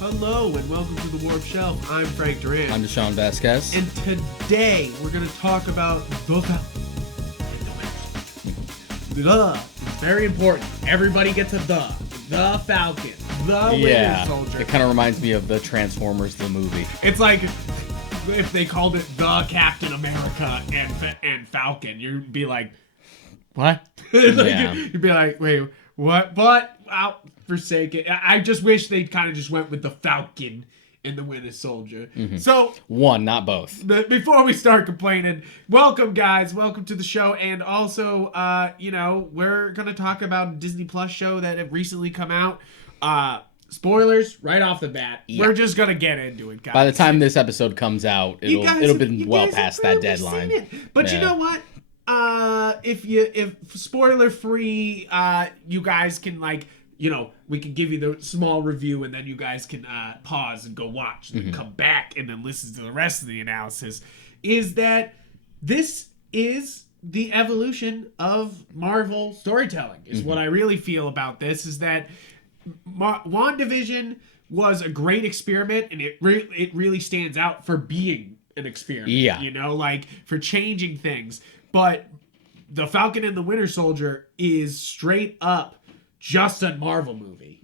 Hello and welcome to the Warp Shelf. I'm Frank Durant. I'm Deshaun Vasquez. And today we're going to talk about the very important. Everybody gets a the Falcon, the Winter Soldier. It kind of reminds me of the Transformers, the movie. It's like if they called it the Captain America and Falcon, you'd be like, what? You'd be like, wait, what? But forsake it. I just wish they kind of just went with the Falcon and the Winter Soldier. Mm-hmm. So one, not both. Before we start complaining, welcome guys, welcome to the show, and also, we're gonna talk about a Disney Plus show that have recently come out. Spoilers right off the bat. Yeah. We're just gonna get into it, guys. By the time this episode comes out, it'll be well past that deadline. But you know what? If spoiler free, you guys can we can give you the small review and then you guys can pause and go watch and then come back and then listen to the rest of the analysis. Is that this is the evolution of Marvel storytelling is what I really feel about this. Is that WandaVision was a great experiment, and it really stands out for being an experiment. Yeah. For changing things. But the Falcon and the Winter Soldier is straight up just a Marvel movie,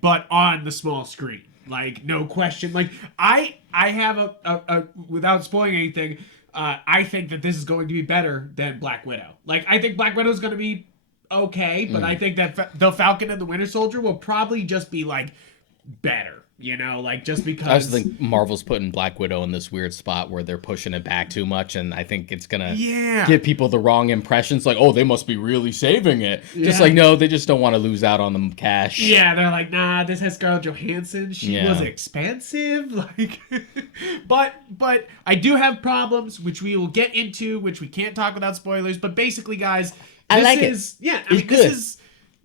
but on the small screen. No question. I have a without spoiling anything, I think that this is going to be better than Black Widow. I think Black Widow is going to be okay, but I think that the Falcon and the Winter Soldier will probably just be better. Just because I just think Marvel's putting Black Widow in this weird spot where they're pushing it back too much, and I think it's gonna give people the wrong impressions. They must be really saving it. Just no, they just don't want to lose out on the cash. Yeah, they're like, nah, this has Scarlett Johansson. She was expensive. But I do have problems, which we will get into, which we can't talk without spoilers. But basically, guys,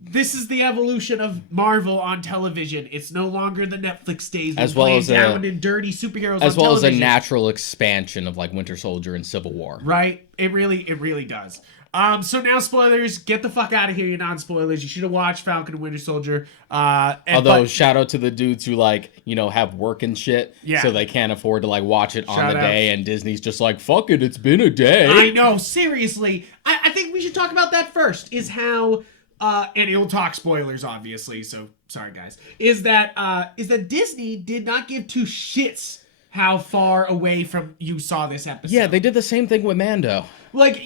this is the evolution of Marvel on television. It's no longer the Netflix days as well as down and dirty superheroes as well as a natural expansion of Winter Soldier and Civil War. Right? It really does. So now spoilers. Get the fuck out of here, you non-spoilers. You should have watched Falcon and Winter Soldier. Shout out to the dudes who have work and shit, so they can't afford to watch it on the day, and Disney's just fuck it, it's been a day. I know, seriously. I think we should talk about that first. Is how. And he'll talk spoilers, obviously, so sorry, guys. Is that Disney did not give two shits how far away from you saw this episode. Yeah, they did the same thing with Mando. But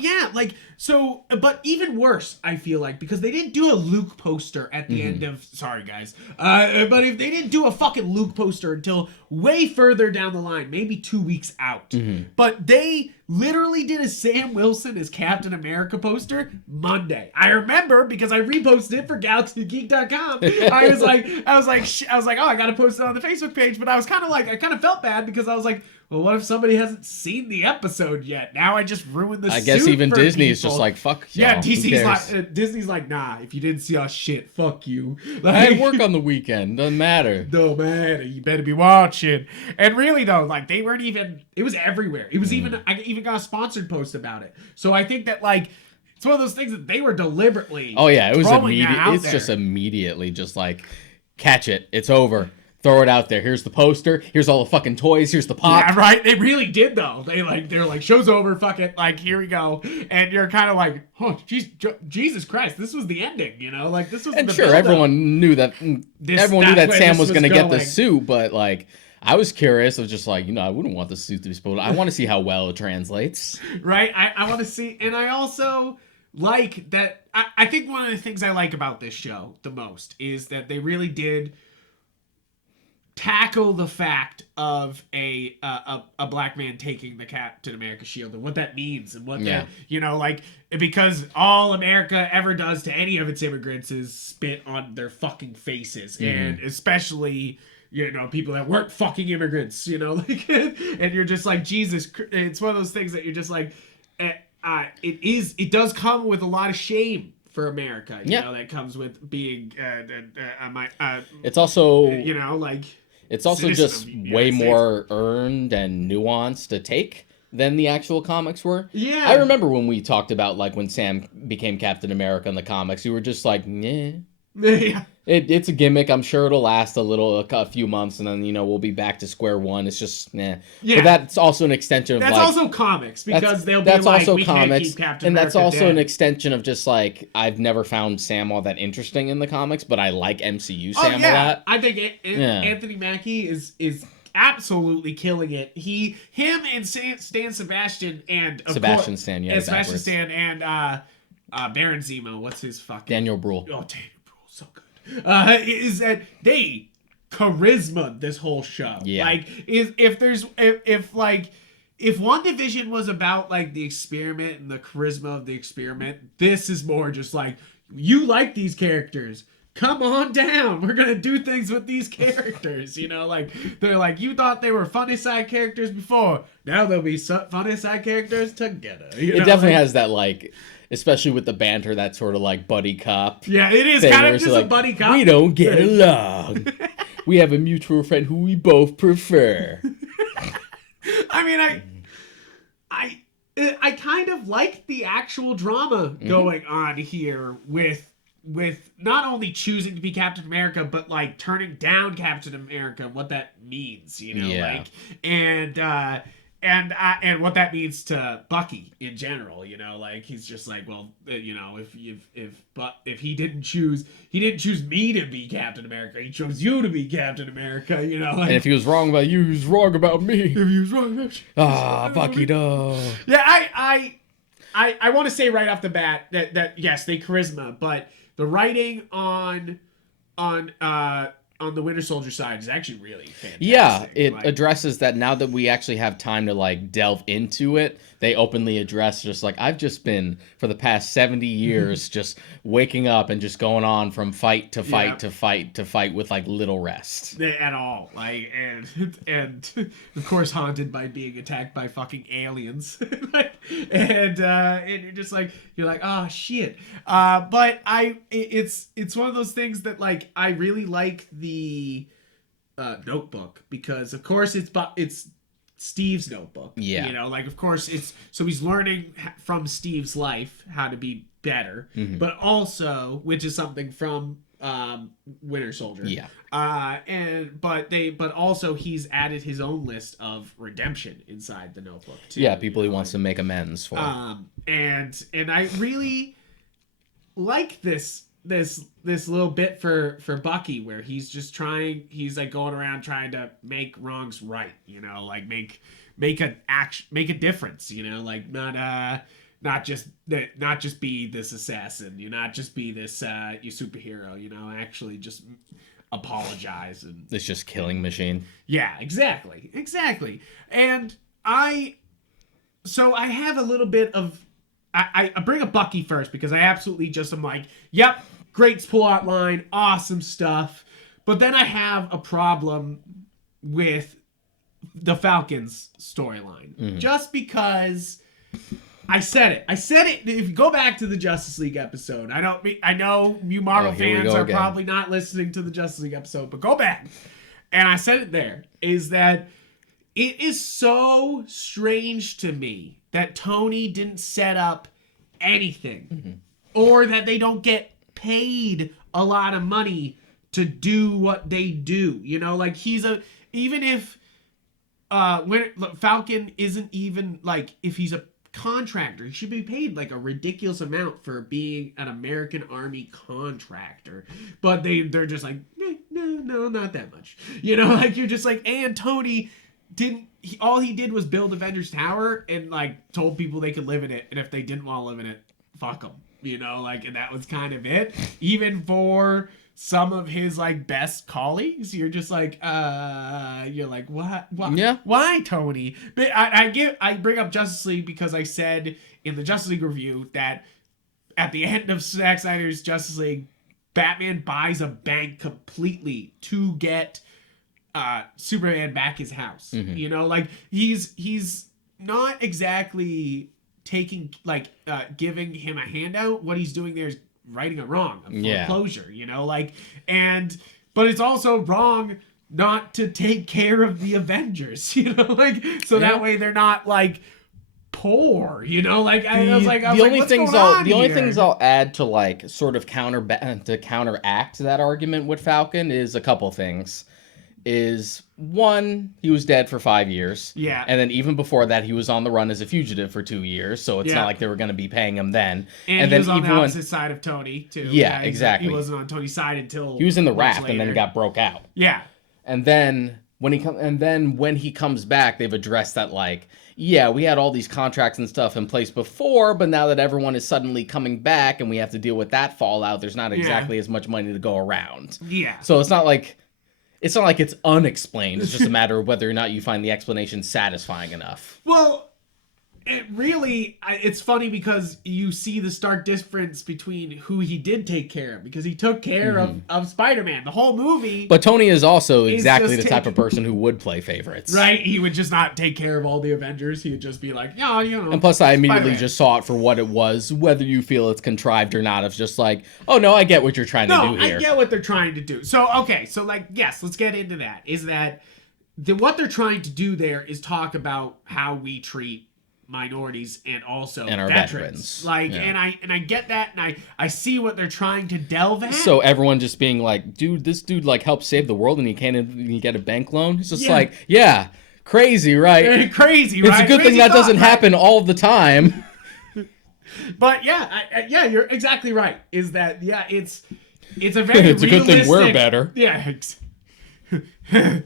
even worse, I feel because they didn't do a Luke poster at the end of, sorry guys, but if they didn't do a fucking Luke poster until way further down the line, maybe 2 weeks out, but they literally did a Sam Wilson as Captain America poster Monday. I remember because I reposted it for GalaxyGeek.com. I was like, oh, I gotta post it on the Facebook page, but I was kind of felt bad because I was like, well, what if somebody hasn't seen the episode yet? Now I just ruined the suit. I guess even Disney is just fuck y'all. Yeah, Disney's like, nah, if you didn't see our shit, fuck you. I had work on the weekend. Doesn't matter. No matter. You better be watching. And really, though, they weren't even, it was everywhere. It was I even got a sponsored post about it. So I think that, it's one of those things that they were deliberately it was immediate. It's just immediately just catch it. It's over. Throw it out there. Here's the poster. Here's all the fucking toys. Here's the pop. Yeah, right. They really did though. They're like, show's over. Fuck it. Here we go. And you're kind of oh, Jesus Christ, this was the ending. This was. And the sure, build-up. Everyone knew that Sam was gonna get the suit, but I was curious of just I wouldn't want the suit to be spoiled. I want to see how well it translates. Right. I want to see, and I also like that. I think one of the things I like about this show the most is that they really did tackle the fact of a black man taking the Captain America shield and what that means and what because all America ever does to any of its immigrants is spit on their fucking faces, and especially people that weren't fucking immigrants, and you're just Jesus. It's one of those things that you're just it does come with a lot of shame for America, that comes with being it's also it's also just way more earned and nuanced to take than the actual comics were. Yeah. I remember when we talked about when Sam became Captain America in the comics, you were just yeah. Yeah. It's a gimmick. I'm sure it'll last a few months, and then we'll be back to square one. It's just nah. Yeah. But that's also an extension of that's also comics because they'll be that's like also we comics, can't keep Captain and America that's also dead. an extension of just like I've never found Sam all that interesting in the comics, but I like MCU Sam a lot. I think Anthony Mackie is absolutely killing it. Him and Stan Sebastian and Sebastian Stan, yeah, Sebastian Stan and Baron Zemo. What's his fucking Daniel Bruhl? Oh, Daniel Bruhl, so good. Is that they charisma this whole show? Yeah. Like, if WandaVision was about like the experiment and the charisma of the experiment, this is more just like you like these characters. Come on down. We're gonna do things with these characters. Like they're like you thought they were funny side characters before. Now they'll be funny side characters together. It definitely has that like. Especially with the banter, that sort of like buddy cop. Yeah, it is kind of just like, a buddy cop. We don't get along. We have a mutual friend who we both prefer. I mean, I kind of like the actual drama going on here with not only choosing to be Captain America, but like turning down Captain America and what that means, like and what that means to Bucky in general, like he's just like, well, if he didn't choose me to be Captain America, he chose you to be Captain America, like, and if he was wrong about you, he was wrong about me. If he was wrong about you, Bucky, no. Yeah, I want to say right off the bat that yes, they charisma, but the writing on the Winter Soldier side is actually really fantastic. Yeah, it addresses that now that we actually have time to like delve into it. They openly address just like I've just been for the past 70 years just waking up and just going on from fight to fight to fight to fight with like little rest at all. Like and of course haunted by being attacked by fucking aliens. and you're just like oh shit. But it's one of those things that like I really like the notebook because of course it's Steve's notebook. Yeah. Like of course so he's learning from Steve's life how to be better, but also which is something from Winter Soldier. Yeah. But also he's added his own list of redemption inside the notebook too. Yeah, people he wants to make amends for. And I really like this little bit for Bucky where he's just he's like going around trying to make wrongs right, like make a difference, like not just be this assassin, not just be this you superhero, actually just apologize. And it's just killing machine. Yeah, exactly. And I have a little bit of I bring up Bucky first because I absolutely just am like, yep, great plot line, awesome stuff. But then I have a problem with the Falcon's storyline. Just because I said it. If you go back to the Justice League episode, I know you Marvel fans are probably not listening to the Justice League episode, but go back. And I said it there, is that it is so strange to me that Tony didn't set up anything or that they don't get paid a lot of money to do what they do. Like even if Falcon isn't even like, if he's a contractor, he should be paid like a ridiculous amount for being an American Army contractor. But they're just like, no, not that much. Like you're just like, and Tony all he did was build Avengers Tower and like told people they could live in it, and if they didn't want to live in it, fuck them. Like, and that was kind of it. Even for some of his like best colleagues, you're just like, you're like, what? Yeah. Why, Tony? But I bring up Justice League because I said in the Justice League review that at the end of Zack Snyder's Justice League, Batman buys a bank completely to get Superman back his house. Like he's not exactly taking like giving him a handout. What he's doing there is righting a wrong, a foreclosure, like, but it's also wrong not to take care of the Avengers, like, so that way they're not like poor, you know, like I was like, the only what's things going on the only here? things I'll add to like sort of counteract that argument with Falcon is a couple things. Is one, he was dead for 5 years. Yeah. And then even before that, he was on the run as a fugitive for 2 years. So it's not like they were going to be paying him then. And he then was on the opposite side of Tony, too. Yeah, exactly. He wasn't on Tony's side until he was in the raft later. and then got broke out. Yeah. And then when he comes back, they've addressed that, like, yeah, we had all these contracts and stuff in place before, but now that everyone is suddenly coming back and we have to deal with that fallout, there's not exactly as much money to go around. Yeah. So it's not like it's unexplained. It's just a matter of whether or not you find the explanation satisfying enough. Well, it's funny because you see the stark difference between who he did take care of, because he took care of Spider-Man the whole movie. But Tony is also exactly the type of person who would play favorites. Right? He would just not take care of all the Avengers. He would just be like, yeah, you know. And plus, I immediately Spider-Man. just saw it for what it was, whether you feel it's contrived or not. It's just like, oh no, I get what you're trying to do here. I get what they're trying to do. So, okay, so like, yes, let's get into that. Is that what they're trying to do there is talk about how we treat minorities and also and our veterans. Like, and I get that, and I see what they're trying to delve at. So everyone just being like, dude, this dude like helped save the world and he can't even get a bank loan. It's just like, yeah, crazy, right? Crazy, right? It's a good crazy thing that doesn't right? happen all the time. But yeah, you're exactly right. Is that it's a very it's a good thing we're better. Yeah. And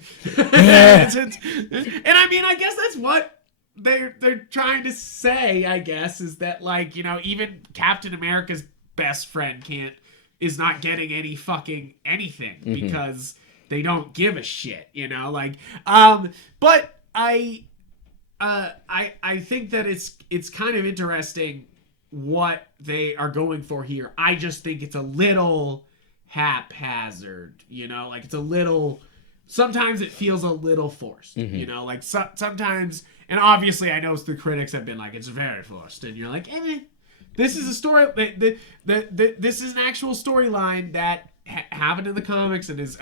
I mean, I guess that's what they're trying to say, I guess, is that, like, you know, even Captain America's best friend is not getting any fucking anything because they don't give a shit, you know, like, but I think that it's kind of interesting what they are going for here. I just think it's a little haphazard, you know, like sometimes it feels a little forced, you know, like sometimes. And obviously, I know the critics have been like, it's very forced. And you're like, this is a story. This is an actual storyline that happened in the comics and is,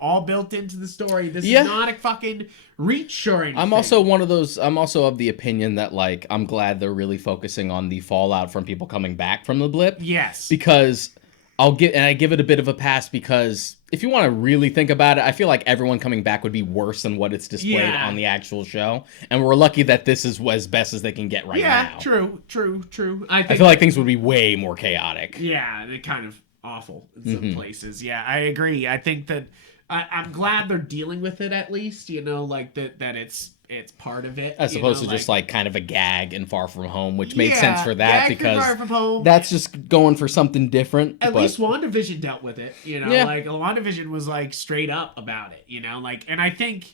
all built into the story. This is not a fucking reach or anything. I'm also of the opinion that, like, I'm glad they're really focusing on the fallout from people coming back from the blip. Yes. Because I give it a bit of a pass because if you want to really think about it, I feel like everyone coming back would be worse than what it's displayed on the actual show. And we're lucky that this is as best as they can get now. Yeah, true. I feel like things would be way more chaotic. Yeah, they're kind of awful in some places. Yeah, I agree. I think that I'm glad they're dealing with it at least, you know, like that it's part of it. As opposed to just like kind of a gag in Far From Home, which made sense for that because Far From Home. That's just going for something different. At least WandaVision dealt with it, you know, like WandaVision was like straight up about it, you know, like, and I think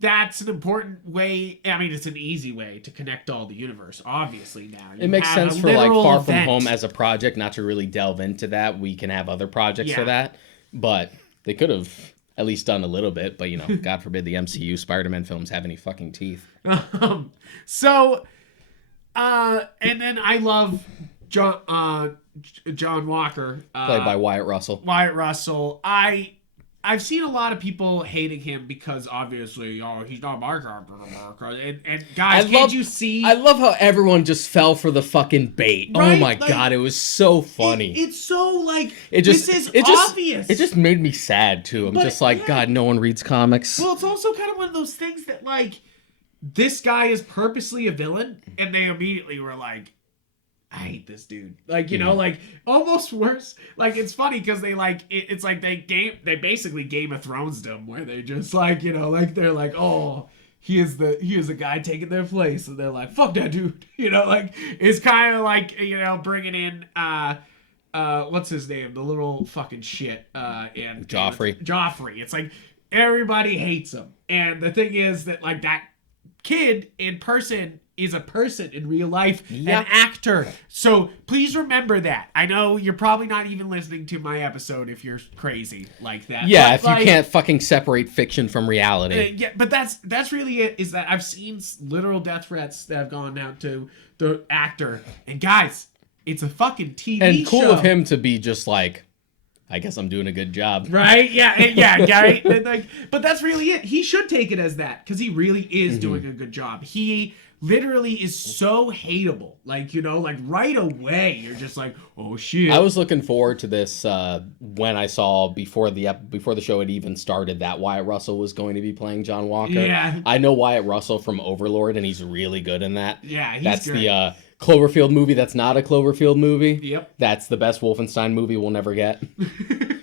that's an important way. I mean, it's an easy way to connect all the universe, obviously now. It makes sense for like Far From Home as a project, not to really delve into that. We can have other projects for that, but they could have at least done a little bit, but, you know, God forbid the MCU Spider-Man films have any fucking teeth. And then I love John Walker. Played by Wyatt Russell. I've seen a lot of people hating him because obviously, he's not my character. And guys, can't you see? I love how everyone just fell for the fucking bait. Right? Oh my god, it was so funny. It's so like this is obvious. It just made me sad too. I'm just like, God, no one reads comics. Well, it's also kind of one of those things that like this guy is purposely a villain, and they immediately were like, I hate this dude. Like, you know, like almost worse. Like, it's funny because they like it's like they basically Game of Thrones them, where they just like, you know, like they're like, oh, he is the guy taking their place, and they're like, fuck that dude. You know, like it's kind of like, you know, bringing in what's his name, the little fucking shit, and Joffrey. It's like everybody hates him, and the thing is that like that kid in person is a person in real life, an actor. So please remember that. I know you're probably not even listening to my episode if you're crazy like that. Yeah, if you can't fucking separate fiction from reality. Yeah, but that's really it, is that I've seen literal death threats that have gone out to the actor. And guys, it's a fucking TV show. And cool of him to be just like, I guess I'm doing a good job. Right? Yeah, right? But that's really it. He should take it as that, because he really is doing a good job. He literally is so hateable. Like, you know, like right away you're just like, oh shit. I was looking forward to this when I saw before the show had even started that Wyatt Russell was going to be playing John Walker. Yeah. I know Wyatt Russell from Overlord, and he's really good in that. Yeah, that's great. The Cloverfield movie that's not a Cloverfield movie. Yep. That's the best Wolfenstein movie we'll never get.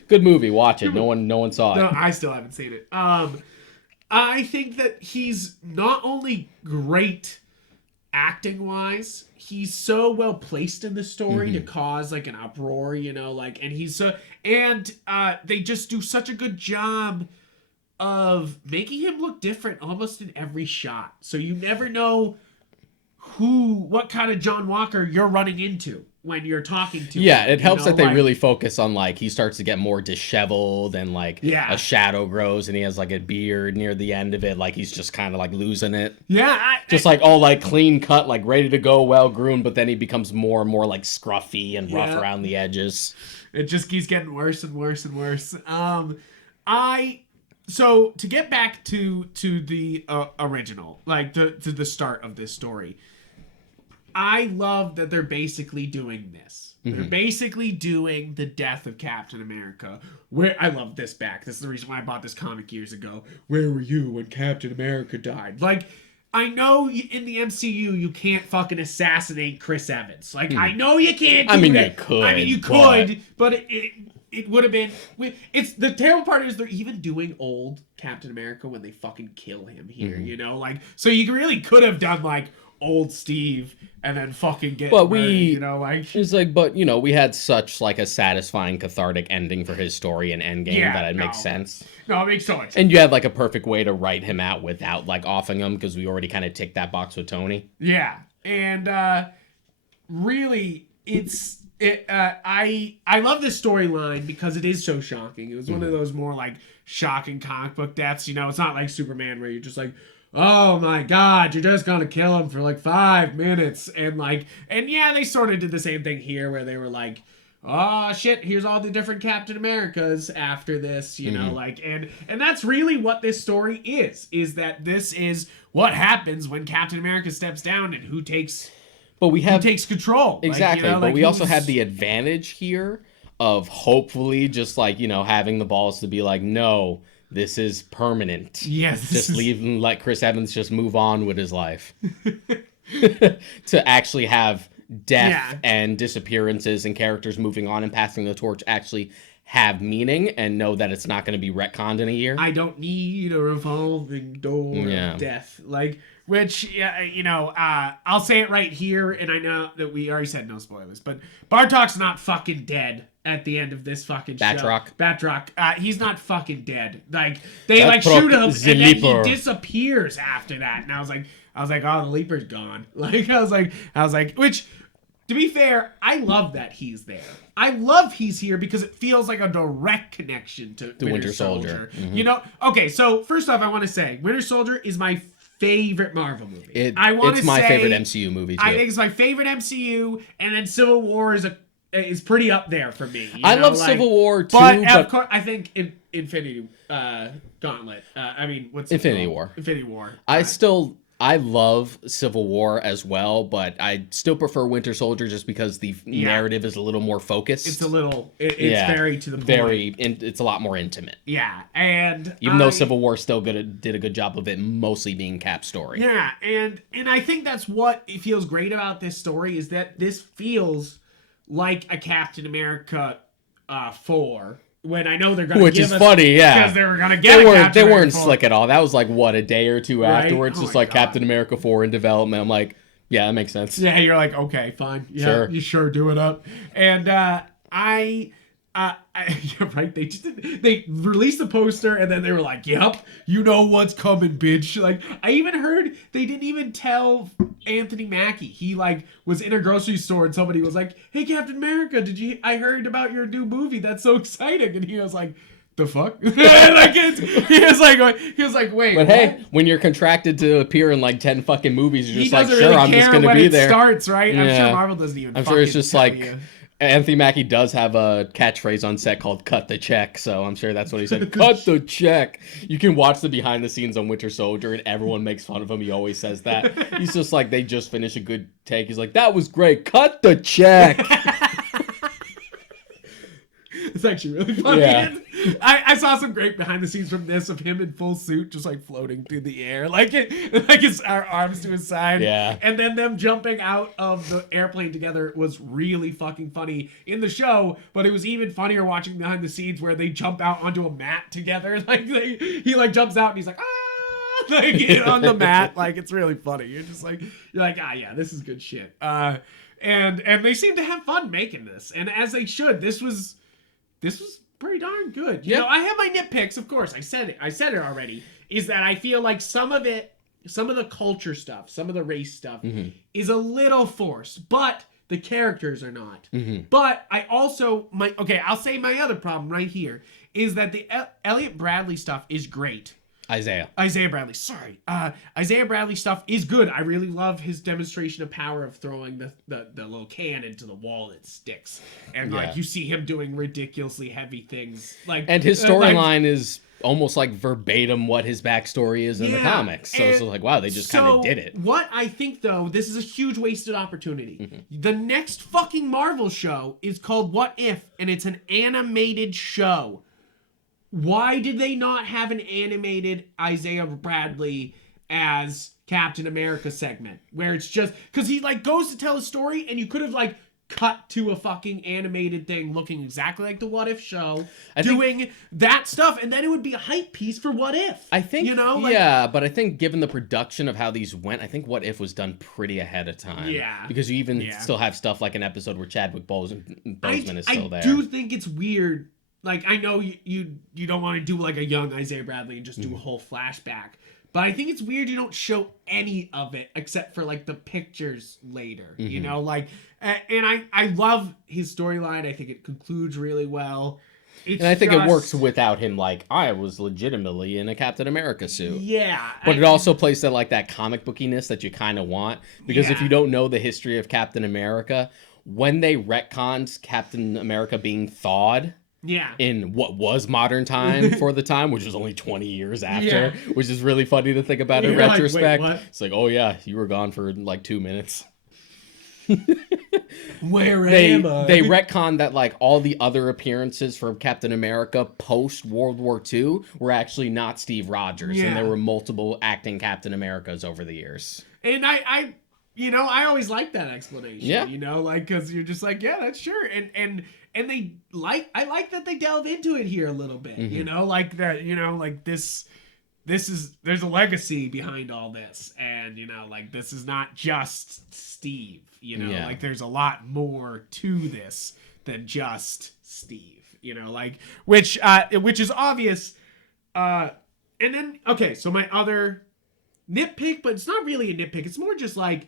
Good movie, watch it. No one saw it. No, I still haven't seen it. I think that he's not only great acting wise, he's so well placed in the story to cause like an uproar, you know, like, and he's so, and they just do such a good job of making him look different almost in every shot. So you never know what kind of John Walker you're running into when you're talking to him. It helps that they really focus on, like, he starts to get more disheveled and, like, a shadow grows and he has, like, a beard near the end of it. Like, he's just kind of, like, losing it. Yeah. Like, all, like, clean cut, like, ready to go, well-groomed, but then he becomes more and more, like, scruffy and rough around the edges. It just keeps getting worse and worse and worse. So, to get back to the original, like, to the start of this story, I love that they're basically doing this. They're basically doing the death of Captain America. Where I love this back. This is the reason why I bought this comic years ago. Where were you when Captain America died? Like, I know in the MCU you can't fucking assassinate Chris Evans. Like, I know you can't do that. You could, but it would have been... It's the terrible part is they're even doing old Captain America when they fucking kill him here, you know? Like, so you really could have done, like, old Steve and then fucking get murdered, you know, like, it's like, but you know, we had such like a satisfying cathartic ending for his story in Endgame that it makes sense. No, it makes so much sense. And you had like a perfect way to write him out without like offing him, because we already kind of ticked that box with Tony. Yeah. And really I love this storyline because it is so shocking. It was one of those more like shocking comic book deaths, you know. It's not like Superman where you're just like, oh my god, you're just gonna kill him for like 5 minutes. And yeah, they sort of did the same thing here where they were like, oh shit, here's all the different Captain Americas after this, you know, like, and that's really what this story is that this is what happens when Captain America steps down and who takes control. Exactly. Like, you know, but like we also have the advantage here of hopefully just like, you know, having the balls to be like, no, this is permanent. Yes. Just leave and let Chris Evans just move on with his life. To actually have death and disappearances and characters moving on and passing the torch actually have meaning and know that it's not going to be retconned in a year. I don't need a revolving door of death. Like, which, you know, I'll say it right here, and I know that we already said no spoilers, but Bartok's not fucking dead at the end of this fucking show. Batroc. He's not fucking dead. Like, they like shoot him, and then he disappears after that. And I was like, oh, the Leaper's gone. Like, I was like, which, to be fair, I love that he's there. I love he's here because it feels like a direct connection to Winter Soldier. You know? Okay, so first off, I want to say, Winter Soldier is my favorite Marvel movie. It's my favorite MCU movie, too. I think it's my favorite MCU, and then Civil War is pretty up there for me. I love Civil War, too. But of course, I think Infinity Gauntlet. What's Infinity War. Infinity War. I love Civil War as well, but I still prefer Winter Soldier just because the narrative is a little more focused. It's very to the point. It's a lot more intimate. Yeah, and even though Civil War still did a good job of it mostly being Cap's story. Yeah, and I think that's what feels great about this story is that this feels like a Captain America 4. When I know they're going to give us... Which is funny, yeah. Because they were going to get They weren't slick at all. That was like, what, a day or two afterwards? Just like God. Captain America 4 in development. I'm like, yeah, that makes sense. Yeah, you're like, okay, fine. Yeah, sure. You sure do it up. And yeah, right. They released the poster and then they were like, "Yep, you know what's coming, bitch." Like, I even heard they didn't even tell Anthony Mackie. He like was in a grocery store and somebody was like, "Hey, Captain America, I heard about your new movie. That's so exciting." And he was like, "The fuck?" Like he was like, "Wait." But hey, when you're contracted to appear in like 10 fucking movies, you're just like, "Sure, I'm just gonna be there." Starts, right? Yeah. I'm sure Marvel doesn't even. I'm sure it's just like. You. Anthony Mackie does have a catchphrase on set called "Cut the check," so I'm sure that's what he said. Cut the check. You can watch the behind the scenes on Winter Soldier, and everyone makes fun of him. He always says that. He's just like, they just finished a good take. He's like, that was great. Cut the check. It's actually really funny. Yeah. I saw some great behind the scenes from this of him in full suit, just like floating through the air, like his arms to his side. Yeah. And then them jumping out of the airplane together was really fucking funny in the show. But it was even funnier watching behind the scenes where they jump out onto a mat together. Like he like jumps out and he's like like on the mat. Like it's really funny. You're like yeah, this is good shit. And they seem to have fun making this, and as they should. This was pretty darn good. You know, I have my nitpicks, of course. I said it already. Is that I feel like some of the culture stuff, some of the race stuff is a little forced, but the characters are not. But I also I'll say my other problem right here is that the Elliot Bradley stuff is great. Isaiah Bradley. Sorry. Isaiah Bradley stuff is good. I really love his demonstration of power of throwing the little can into the wall that sticks. And like you see him doing ridiculously heavy things. Like, and his storyline is almost like verbatim what his backstory is in the comics. So it's like, wow, they just kind of did it. What I think though, this is a huge wasted opportunity. The next fucking Marvel show is called What If, and it's an animated show. Why did they not have an animated Isaiah Bradley as Captain America segment? Where it's just... Because he, like, goes to tell a story, and you could have, like, cut to a fucking animated thing looking exactly like the What If show, doing that stuff, and then it would be a hype piece for What If. I think... You know? Like, but I think given the production of how these went, I think What If was done pretty ahead of time. Yeah. Because you even still have stuff like an episode where Chadwick Boseman is still there. I do think it's weird... Like, I know you don't want to do, like, a young Isaiah Bradley and just do a whole flashback. But I think it's weird you don't show any of it except for, like, the pictures later. You know? Like, and I love his storyline. I think it concludes really well. And I think it works without him, like, I was legitimately in a Captain America suit. Yeah. But it also plays that, like, that comic bookiness that you kind of want. Because if you don't know the history of Captain America, when they retconned Captain America being thawed... Yeah. In what was modern time for the time, which was only 20 years after, which is really funny to think about in retrospect. Like, it's like, oh yeah, you were gone for like 2 minutes. Where am I? They retconned that like all the other appearances from Captain America post World War II were actually not Steve Rogers, and there were multiple acting Captain Americas over the years. And I I always like that explanation. Yeah. You know, like, because you're just like, yeah, that's sure. And they I like that they delve into it here a little bit. You know, like that. You know, like this is there's a legacy behind all this, and you know, like this is not just Steve. You know, like there's a lot more to this than just Steve. You know, like which is obvious. And then so my other nitpick, but it's not really a nitpick. It's more just like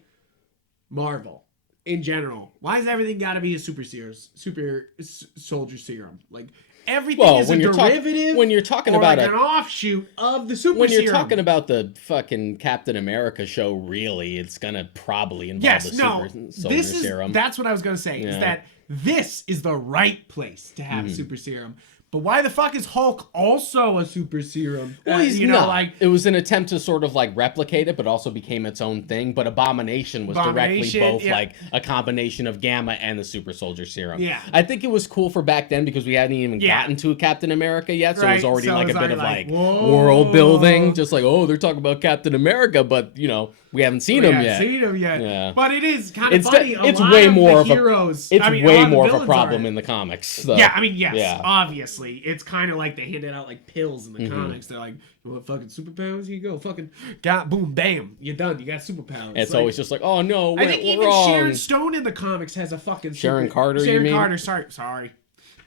Marvel in general. Why has everything got to be a super soldier serum? Like everything is a derivative. When you're talking about like an offshoot of the super serum. When you're talking about the fucking Captain America show, really, it's gonna probably involve the super soldier serum. That's what I was gonna say. Is that this is the right place to have a super serum. But why the fuck is Hulk also a super serum? Well, he's not. Like, it was an attempt to sort of like replicate it, but also became its own thing. But Abomination was directly both like a combination of Gamma and the super soldier serum. Yeah. I think it was cool for back then because we hadn't even gotten to Captain America yet. So it was already like a bit of like world building. Just like, oh, they're talking about Captain America, but you know, we haven't seen him yet. Yeah. But it is kind of funny. It's way more of heroes. It's way more of a problem in the comics. So. Yeah, I mean, yes, obviously. It's kind of like they handed out like pills in the comics. They're like, you want fucking superpowers? Here you go. Fucking got boom, bam. You're done. You got superpowers. It's like, always just like, oh no, I think even wrong. Sharon Stone in the comics has a fucking Sharon Carter. Sharon Carter. Sorry.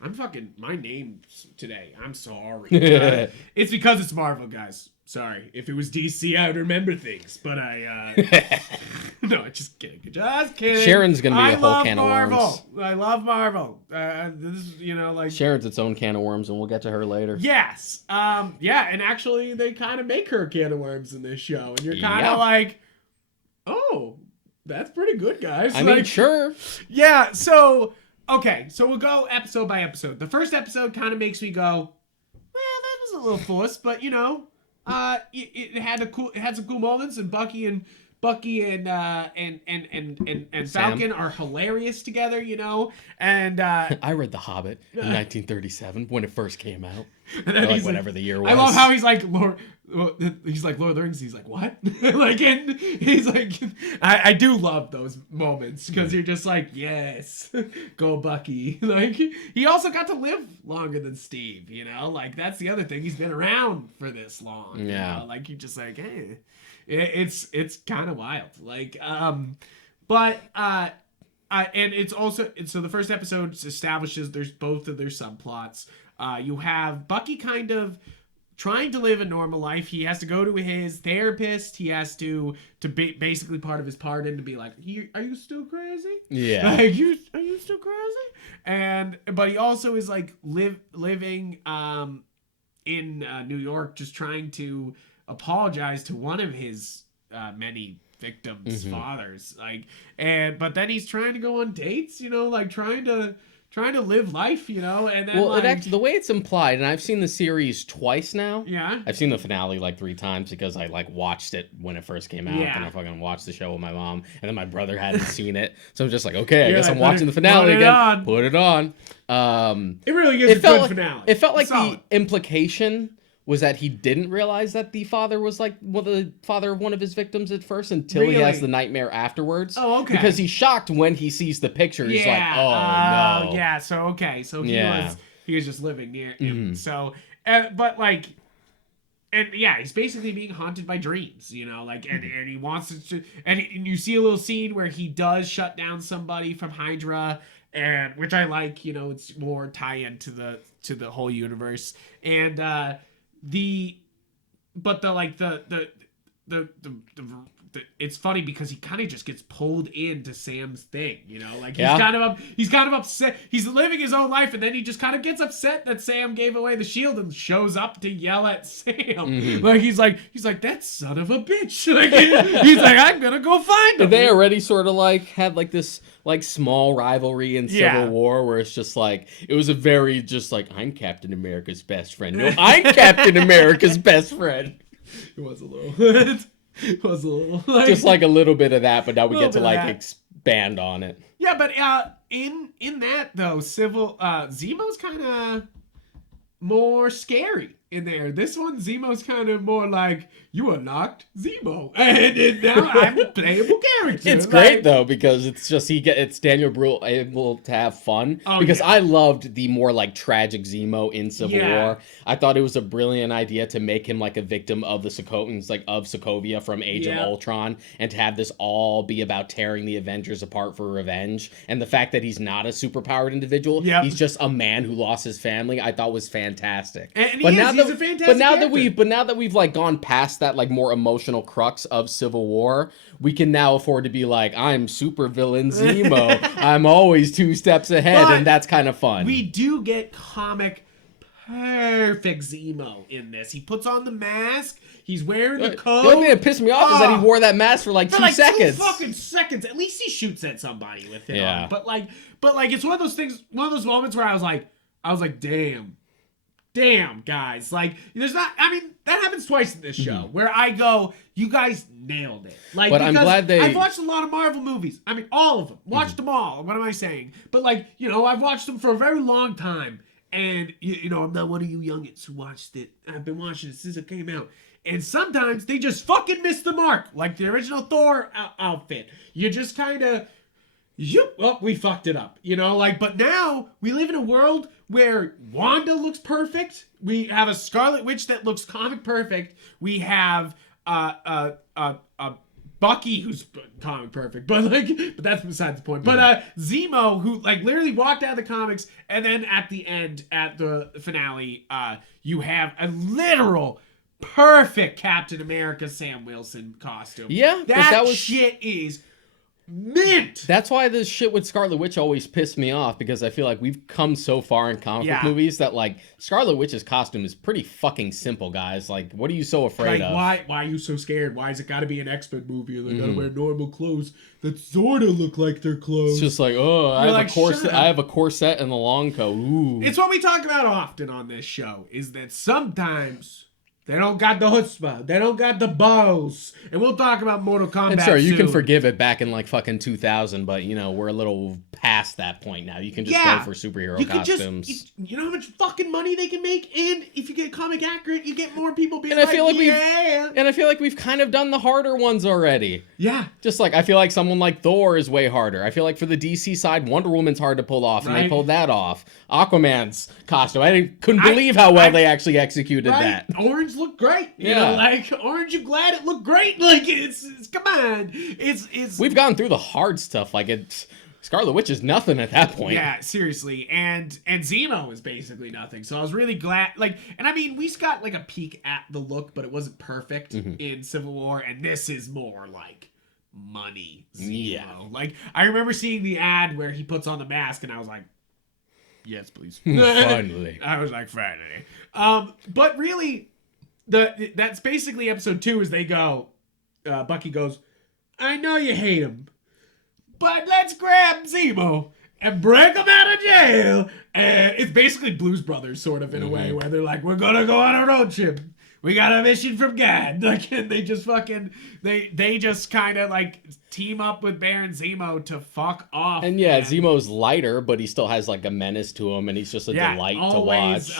I'm fucking my name today. I'm sorry. It's because it's Marvel, guys. Sorry. If it was DC, I would remember things. But no, just kidding. Just kidding. Sharon's gonna be a whole can of worms. I love Marvel. This is, like Sharon's its own can of worms, and we'll get to her later. Yes. And actually, they kind of make her a can of worms in this show, and you're kind of like, oh, that's pretty good, guys. I mean, sure. Yeah. So. okay, so we'll go episode by episode. The first episode kind of makes me go, well, that was a little forced, but it had some cool moments, and Bucky and Falcon are hilarious together, and I read The Hobbit in 1937 when it first came out. And then like whatever the year was. I love how he's like Lord of the Rings. He's like, what? Like, and he's like, I do love those moments because you're just like, yes, go Bucky. Like, he also got to live longer than Steve. Like that's the other thing. He's been around for this long. Yeah. Like you're just like, hey, it's kind of wild. Like, but and it's also so the first episode establishes there's both of their subplots. You have Bucky kind of trying to live a normal life. He has to go to his therapist. He has to be basically part of his pardon to be like, are you still crazy? Yeah. Like, are you still crazy? But he also is like living in New York, just trying to apologize to one of his many victims' fathers. But then he's trying to go on dates, like trying to live life, and then the way it's implied, and I've seen the series twice now. Yeah. I've seen the finale like 3 times because I like watched it when it first came out, and I fucking watched the show with my mom, and then my brother hadn't seen it, so I'm just like, okay, I guess I'm watching the finale again. Put it on. It really is a good finale. It felt like the implication was that he didn't realize that the father was like the father of one of his victims at first until he has the nightmare afterwards. Oh, okay. Because he's shocked when he sees the picture. He's like, oh, no. Yeah, so okay. So he was just living near him. So, he's basically being haunted by dreams, and he wants to, and you see a little scene where he does shut down somebody from Hydra, and which I like, it's more tie-in to the whole universe. And, it's funny because he kind of just gets pulled into Sam's thing, like he's kind of upset. He's living his own life, and then he just kind of gets upset that Sam gave away the shield and shows up to yell at Sam. Like he's like that son of a bitch. Like he's like, I'm gonna go find him. They already sort of like had like this like small rivalry in Civil War where it's just like it was a very just like I'm Captain America's best friend. No, I'm Captain America's best friend. It was a little. It was a little just like a little bit of that, but now we get to like expand on it. Yeah, but in that though, Zemo's kind of more scary in there. This one, Zemo's kind of more like, you unlocked Zemo, and now I'm a playable character. It's great though because it's just it's Daniel Bruhl able to have fun because I loved the more like tragic Zemo in Civil War. I thought it was a brilliant idea to make him like a victim of the Sokovans, like of Sokovia from Age of Ultron, and to have this all be about tearing the Avengers apart for revenge. And the fact that he's not a superpowered individual, he's just a man who lost his family, I thought was fantastic. And he's a fantastic character. But now that we've like gone past that like more emotional crux of Civil War, we can now afford to be like, I'm super villain Zemo. I'm always 2 steps ahead, and that's kind of fun. We do get comic perfect Zemo in this. He puts on the mask. He's wearing the coat. The only thing that pissed me off is that he wore that mask for like 2 seconds. 2 fucking seconds. At least he shoots at somebody with it on. But it's one of those things, one of those moments where I was like, damn, guys. Like, that happens twice in this show where I go, you guys nailed it. Like, but I'm glad I've watched a lot of Marvel movies. All of them. Watched them all. What am I saying? But I've watched them for a very long time. And, I'm not one of you youngins who watched it. I've been watching it since it came out. And sometimes they just fucking miss the mark. Like the original Thor outfit. You just kind of, we fucked it up. But now we live in a world where Wanda looks perfect. We have a Scarlet Witch that looks comic perfect. We have Bucky who's comic perfect, but that's besides the point. But Zemo who literally walked out of the comics, and then at the end, at the finale, you have a literal perfect Captain America Sam Wilson costume. Yeah, that shit is mint. That's why this shit with Scarlet Witch always pissed me off, because I feel like we've come so far in comic book movies that, like, Scarlet Witch's costume is pretty fucking simple, guys. Like, what are you so afraid of? Why are you so scared? Why has it got to be an X-Men movie and they gotta wear normal clothes that sort of look like their clothes? It's just like, oh, I have a corset and a long coat. Ooh. It's what we talk about often on this show, is that sometimes they don't got the chutzpah. They don't got the balls. And we'll talk about Mortal Kombat And sure, you soon. can forgive it back in, like, fucking 2000, but, you know, we're a little past that point now. You can just go for superhero costumes. You know how much fucking money they can make? And if you get comic accurate, you get more people being and I feel like we've kind of done the harder ones already. Yeah. Just like, I feel like someone like Thor is way harder. I feel like for the DC side, Wonder Woman's hard to pull off, and they pulled that off. Aquaman's costume, couldn't believe how well they actually executed that. Orange looked great. You know, like, Orange, I'm glad it looked great. Like, it's come on. It's We've gone through the hard stuff. Like, Scarlet Witch is nothing at that point. Yeah, seriously. And Zemo is basically nothing. So I was really glad. Like, and I mean, we got like a peek at the look, but it wasn't perfect in Civil War. And this is more like money Zemo. Yeah. Like, I remember seeing the ad where he puts on the mask, and I was like, yes, please. Finally. I was like, finally. But really, that's basically episode 2. Is they go, Bucky goes, I know you hate him, but let's grab Zemo and break him out of jail. And it's basically Blues Brothers, sort of, in a way, where they're like, we're gonna go on a road trip. We got a mission from God. Like, and they just fucking, they just kind of like team up with Baron Zemo to fuck off. And yeah, Zemo's lighter, but he still has like a menace to him, and he's just a delight to watch.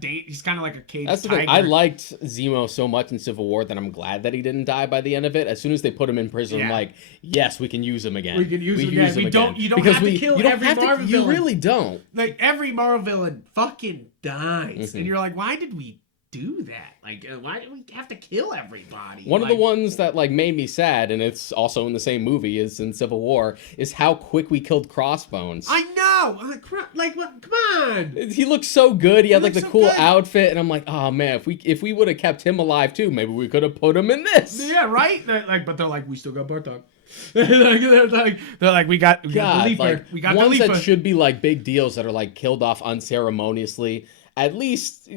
He's kind of like a caged That's the tiger. thing. I liked Zemo so much in Civil War that I'm glad that he didn't die by the end of it. As soon as they put him in prison, I'm like, yes, we can use him again. We can use him again. You don't have to kill every Marvel villain. You really don't. Like, every Marvel villain fucking dies. And you're like, why did we do that? Like, why do we have to kill everybody? One of the ones that like made me sad, and it's also in the same movie as in Civil War, is how quick we killed Crossbones. I know. Like, what? Come on. He looked so good. He had like the cool outfit, and I'm like, oh man, if we would have kept him alive too, maybe we could have put him in this. Yeah, right. But they're like, we still got Bartok. they're like, we got the Leaper. We got ones the Leaper. that should be like big deals that are like killed off unceremoniously. At least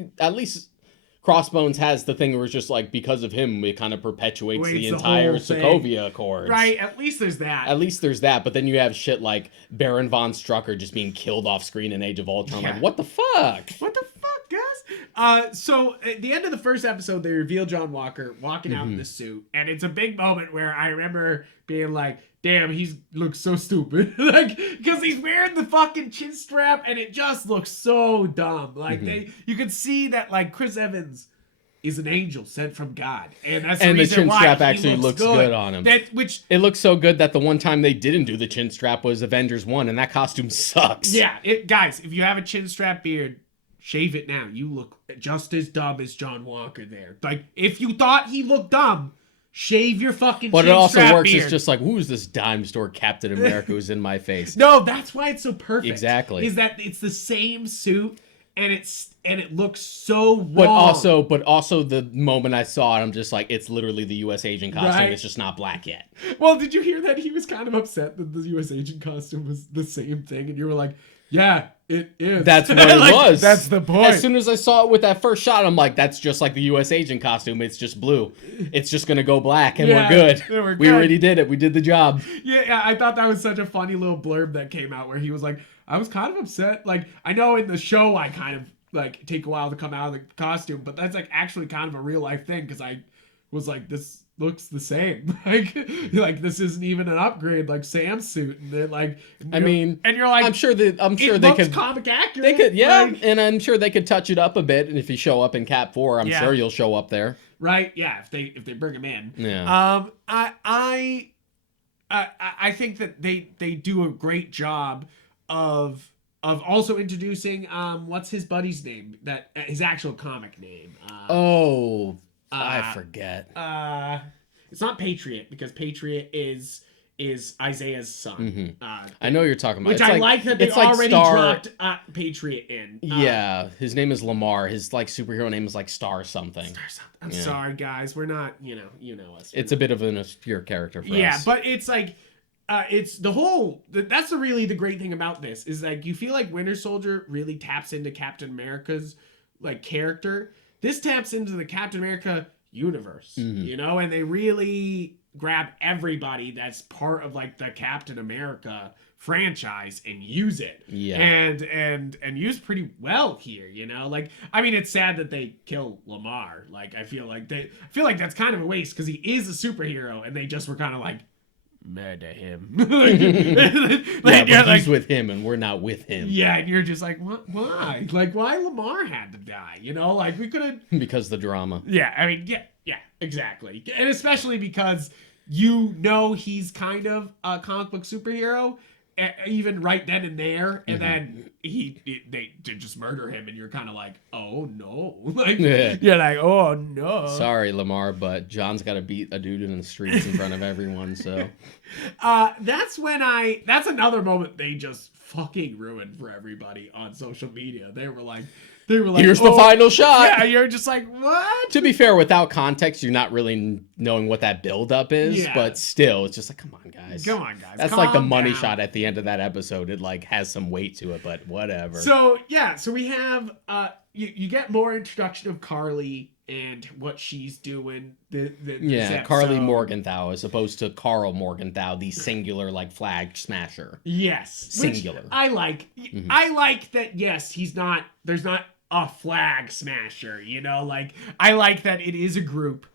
Crossbones has the thing where it's just like, because of him, it kind of perpetuates the entire Sokovia Accords. Right, at least there's that. But then you have shit like Baron von Strucker just being killed off screen in Age of Ultron. Like, what the fuck? What the fuck, guys? So at the end of the first episode, they reveal John Walker walking out in the suit. And it's a big moment where I remember being like, damn, he looks so stupid. Like, because he's wearing the fucking chin strap, and it just looks so dumb. Like, you could see that, like, Chris Evans is an angel sent from God, and that's the reason chin why strap actually looks good on him. It looks so good that the one time they didn't do the chin strap was Avengers 1, and that costume sucks. Yeah, guys, if you have a chin strap beard, shave it now. You look just as dumb as John Walker there. Like, if you thought he looked dumb, shave your fucking But chin it also strap works beard. as just like, who's this dime store Captain America who's in my face? No, that's why it's so perfect. Exactly. Is that it's the same suit, and it looks so wrong. But also the moment I saw it, I'm just like, it's literally the U.S. agent costume. Right? It's just not black yet. Well, did you hear that he was kind of upset that the U.S. agent costume was the same thing, and you were like, yeah, it is. That's what it was. That's the point. As soon as I saw it with that first shot, I'm like, that's just like the U.S. agent costume. It's just blue. It's just going to go black, and we're good. We already did it. We did the job. Yeah, I thought that was such a funny little blurb that came out where he was like, I was kind of upset. Like, I know in the show I kind of, like, take a while to come out of the costume, but that's, like, actually kind of a real life thing, because I was like, this looks the same. like this isn't even an upgrade like Sam's suit, and then like I mean, and you're like, I'm sure they could comic accurate. They could, yeah, like, and I'm sure they could touch it up a bit. And if you show up in Cap 4, I'm sure you'll show up there. Right? Yeah. If they bring him in. Yeah. I think that they do a great job of also introducing what's his buddy's name, that his actual comic name. I forget. It's not Patriot, because Patriot is Isaiah's son. I know what you're talking about. Which I like that they already dropped Patriot in. Yeah, his name is Lamar. His like superhero name is like Star something. I'm sorry, guys. We're not, you know us. It's a bit of an obscure character for us. Yeah, but it's like, it's that's really the great thing about this is like you feel like Winter Soldier really taps into Captain America's like character. This taps into the Captain America universe, you know, and they really grab everybody that's part of like the Captain America franchise and use it. And use pretty well here, you know. Like, I mean, it's sad that they kill Lamar. Like, I feel like that's kind of a waste because he is a superhero and they just were kind of like mad at him. He's with him and we're not with him. Yeah, and you're just like, what? Why? Like, why Lamar had to die? You know, like we could have because the drama. Yeah, I mean, yeah, exactly, and especially because you know he's kind of a comic book superhero, even right then and there, and then they just murder him, and you're kind of like, oh no, like you're like, oh no. Sorry, Lamar, but John's got to beat a dude in the streets in front of everyone. So that's another moment they just fucking ruined for everybody on social media. They were like, here's the final shot. Yeah, you're just like, what? To be fair, without context, you're not really knowing what that buildup is. Yeah. But still, it's just like, come on, guys. That's like the money shot at the end of that episode. It like has some weight to it, but whatever. So we have you get more introduction of Carly and what she's doing. Carly Morgenthau as opposed to Carl Morgenthau, the singular like flag smasher. Yes, singular. Which I like. I like that. Yes, there's not a flag smasher, you know, like I like that it is a group,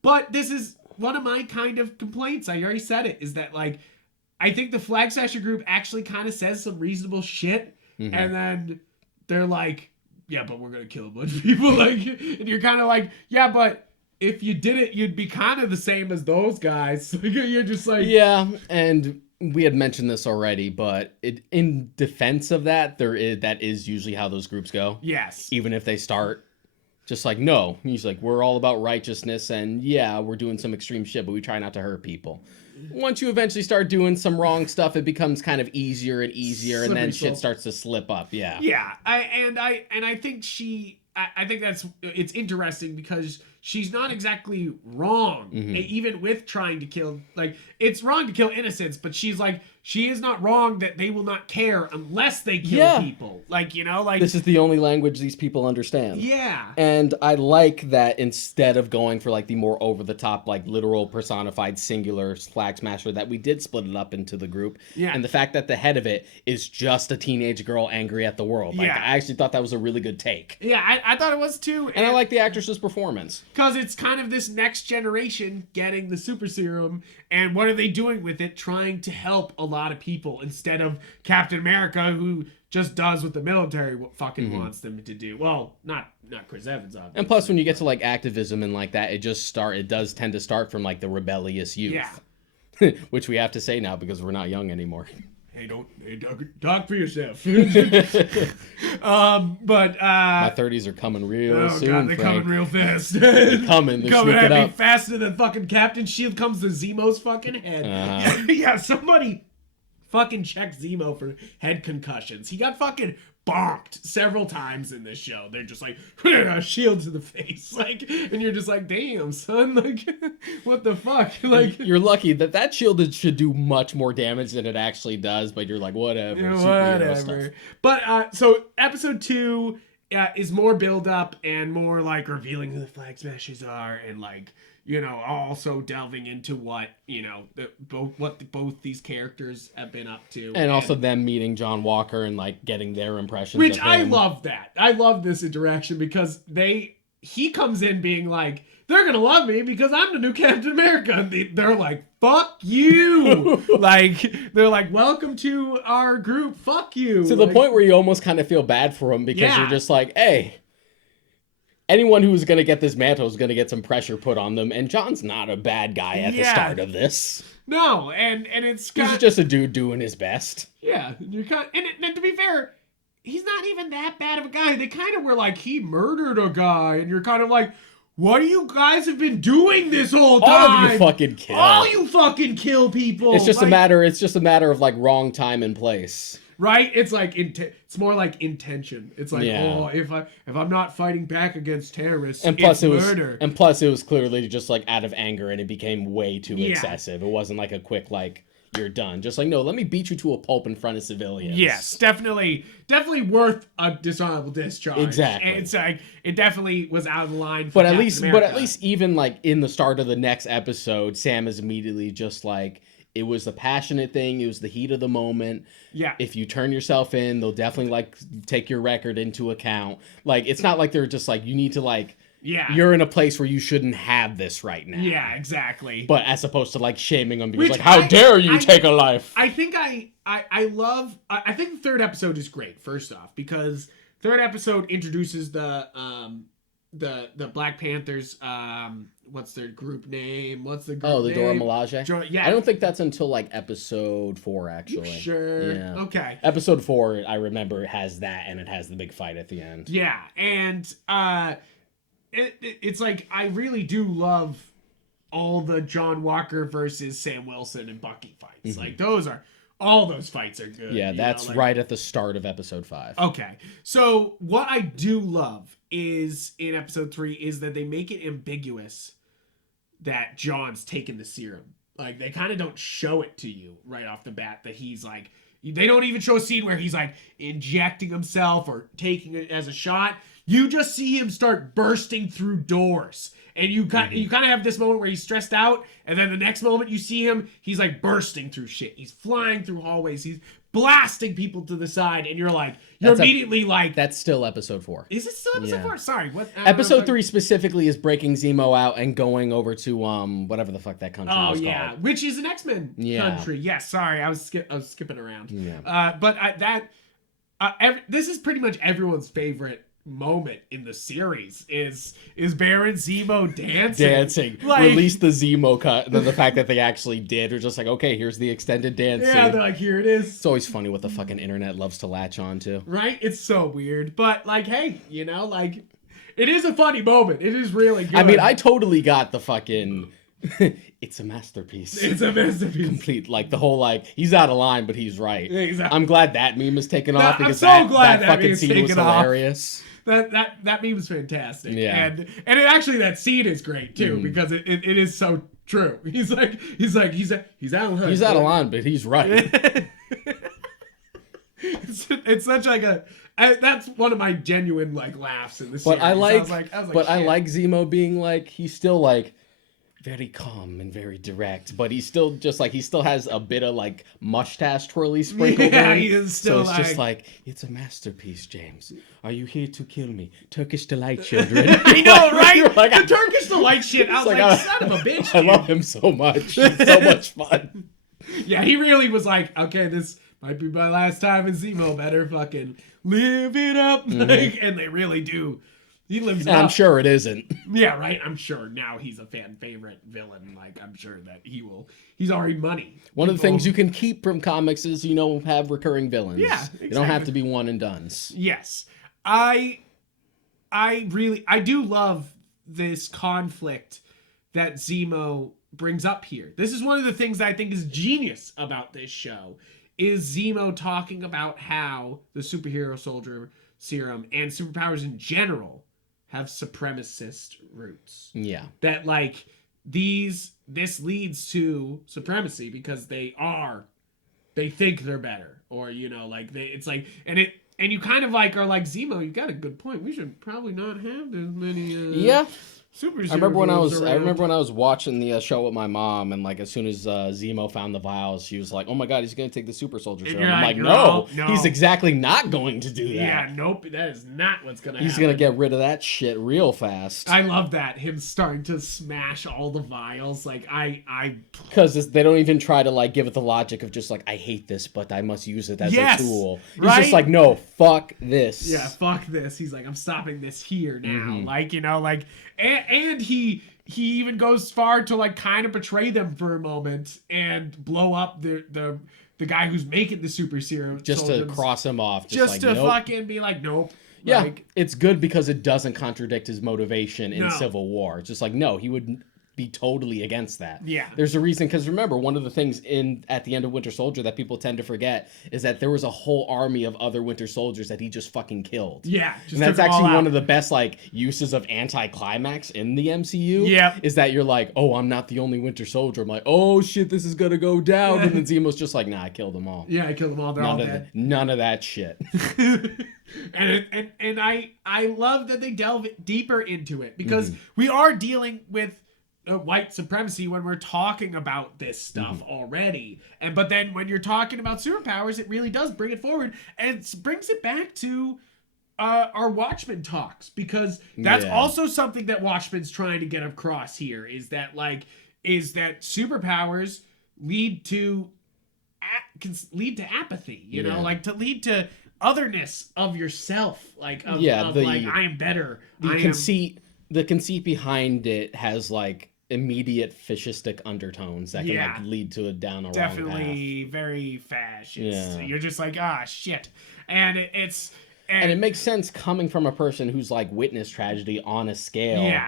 but this is one of my kind of complaints. I already said it, is that like I think the flag smasher group actually kind of says some reasonable shit, and then they're like, yeah, but we're gonna kill a bunch of people, like, and you're kind of like, yeah, but if you did it, you'd be kind of the same as those guys. Like, you're just like, yeah, and we had mentioned this already, but in defense of that, that is usually how those groups go. Yes. Even if they start just like, no, he's like, we're all about righteousness, and yeah, we're doing some extreme shit, but we try not to hurt people. Once you eventually start doing some wrong stuff, it becomes kind of easier and easier, and then shit starts to slip up. Yeah. Yeah. I think I think it's interesting because she's not exactly wrong, even with trying to kill, like, it's wrong to kill innocents, but she's like, she is not wrong that they will not care unless they kill people. Like, you know, like, this is the only language these people understand. Yeah. And I like that instead of going for like the more over the top, like literal personified singular flag smasher, that we did split it up into the group. Yeah. And the fact that the head of it is just a teenage girl angry at the world. Like, I actually thought that was a really good take. Yeah, I thought it was too. And I like the actress's performance. Because it's kind of this next generation getting the super serum, and what are they doing with it? Trying to help a lot of people instead of Captain America, who just does what the military fucking wants them to do. Well, not Chris Evans, obviously. And plus, when you get to like activism and like that, it does tend to start from like the rebellious youth. Yeah. Which we have to say now because we're not young anymore. Hey, talk for yourself. But my 30s are coming real soon. God, they're coming real fast. They're coming at me faster than fucking Captain Shield comes to Zemo's fucking head. Yeah, somebody fucking check Zemo for head concussions. He got fucking bonked several times in this show. They're just like, shield to the face, like, and you're just like, damn, son, like, what the fuck? Like, you're lucky that shield should do much more damage than it actually does, but you're like, whatever. Whatever. But so episode 2 is more build up and more like revealing who the flag smashers are, and like, you know, also delving into what, you know, both these characters have been up to. And also them meeting John Walker and, like, getting their impressions of him. Which I love that. I love this interaction because he comes in being like, they're going to love me because I'm the new Captain America. And they're like, fuck you. Like, they're like, welcome to our group. Fuck you. To the point where you almost kind of feel bad for him because you're just like, hey, anyone who's going to get this mantle is going to get some pressure put on them, and John's not a bad guy at the start of this. No, and it's he's just a dude doing his best. Yeah, and to be fair, he's not even that bad of a guy. They kind of were like, he murdered a guy, and you're kind of like, what do you guys have been doing this whole time? All of you fucking kill. All you fucking kill people. It's just a matter. It's just a matter of like wrong time and place. Right? It's like it's more like intention. It's like, if I'm not fighting back against terrorists, and plus it's murder. And plus it was clearly just like out of anger, and it became way too excessive. It wasn't like a quick like, you're done. Just like, no, let me beat you to a pulp in front of civilians. Yes, definitely worth a dishonorable discharge. Exactly. And it's like it definitely was out of line. But at least even like in the start of the next episode, Sam is immediately just like, it was the passionate thing. It was the heat of the moment. Yeah. If you turn yourself in, they'll definitely like take your record into account. Like, it's not like they're just like, you need to like, you're in a place where you shouldn't have this right now. Yeah, exactly. But as opposed to like shaming them because like, how dare you take a life? I think I think the third episode is great, first off, because third episode introduces the Black Panthers, what's their group name? What's the group name? Oh, the Dora Milaje? Yeah. I don't think that's until like episode 4, actually. You sure? Yeah. Okay. Episode 4, I remember, has that, and it has the big fight at the end. Yeah, and it's like, I really do love all the John Walker versus Sam Wilson and Bucky fights. Mm-hmm. Like, all those fights are good. Yeah, that's right at the start of episode 5. Okay. So what I do love is in episode 3 is that they make it ambiguous that John's taken the serum. Like, they kind of don't show it to you right off the bat that he's like, they don't even show a scene where he's like injecting himself or taking it as a shot. You just see him start bursting through doors. And you kind of have this moment where he's stressed out, and then the next moment you see him, he's like bursting through shit. He's flying through hallways. He's blasting people to the side, and you're immediately like... That's still episode 4. Is it still episode 4? Sorry. What? Episode 3 specifically is breaking Zemo out and going over to whatever the fuck that country was called. Which is an X-Men country. Yes, sorry. I was skipping around. Yeah. This is pretty much everyone's favorite moment in the series is Baron Zemo dancing. Like, release the Zemo cut, and then the fact that they actually did, or just like, okay, here's the extended dance scene. They're like, here it is. It's always funny what the fucking internet loves to latch on to, right? It's so weird, but like, hey, like, it is a funny moment. It is really good. I mean, I totally got the fucking it's a masterpiece. It's a masterpiece. Complete, like, the whole, like, he's out of line, but he's right. Exactly. I'm glad that meme is taken off, because I'm so glad that fucking scene was hilarious. That meme's fantastic. Yeah. And it actually, that scene is great too, because it is so true. He's out of line. He's out of line, but he's right. It's such like that's one of my genuine like laughs in the series. But I like shit. Zemo being like, he's still like very calm and very direct, but he's still just like, he still has a bit of like mustache twirly sprinkled in. He is still, so it's just like, it's a masterpiece, James. Are you here to kill me? Turkish delight, children. I know, right? Like, the Turkish delight shit. I was like, son of a bitch. I love him so much. He's so much fun. Yeah, he really was like, okay, this might be my last time in Zemo. Better fucking live it up. Like, and they really do. He lives it up. I'm sure it isn't. Yeah, right. I'm sure now he's a fan favorite villain. Like, I'm sure that he's already money. One of the things you can keep from comics is, have recurring villains. Yeah, exactly. They don't have to be one and dones. Yes. I do love this conflict that Zemo brings up here. This is one of the things that I think is genius about this show, is Zemo talking about how the superhero soldier serum and superpowers in general have supremacist roots. Yeah. That like this leads to supremacy because they think they're better, or it's like, and you kind of like are like, Zemo, you got a good point. We should probably not have as many super. I remember when I was watching the show with my mom, and like as soon as Zemo found the vials, she was like, "Oh my god, he's gonna take the super soldier serum." I'm like, no, he's exactly not going to do that. Yeah, nope, that is not what's gonna happen. He's gonna get rid of that shit real fast. I love that, him starting to smash all the vials. Like because they don't even try to like give it the logic of just like, I hate this, but I must use it as a tool. He's just like, no, fuck this. Yeah, fuck this. He's like, I'm stopping this here now. Like, and he even goes far to like kind of betray them for a moment and blow up the guy who's making the super serum just to cross him off, just to fucking be like, nope. Yeah, it's good because it doesn't contradict his motivation in Civil War. It's just like, no, he would be totally against that. Yeah. There's a reason, because remember, one of the things at the end of Winter Soldier that people tend to forget is that there was a whole army of other Winter Soldiers that he just fucking killed. Yeah. And that's actually one of the best like uses of anti-climax in the MCU. Yeah. Is that you're like, oh, I'm not the only Winter Soldier. I'm like, oh shit, this is gonna go down. And then Zemo's just like, nah, I killed them all. Yeah, I killed them all. They're all dead. None of that shit. and I love that they delve deeper into it, because we are dealing with white supremacy when we're talking about this stuff already, but then when you're talking about superpowers, it really does bring it forward and brings it back to our Watchmen talks, because that's also something that Watchmen's trying to get across here, is that superpowers lead to apathy, you know, like to lead to otherness of yourself, like like I am better. The conceit behind it has like immediate fascistic undertones that can like lead to down a wrong path. Definitely very fascist. Yeah. You're just like, ah, shit, and and it makes sense coming from a person who's like witnessed tragedy on a scale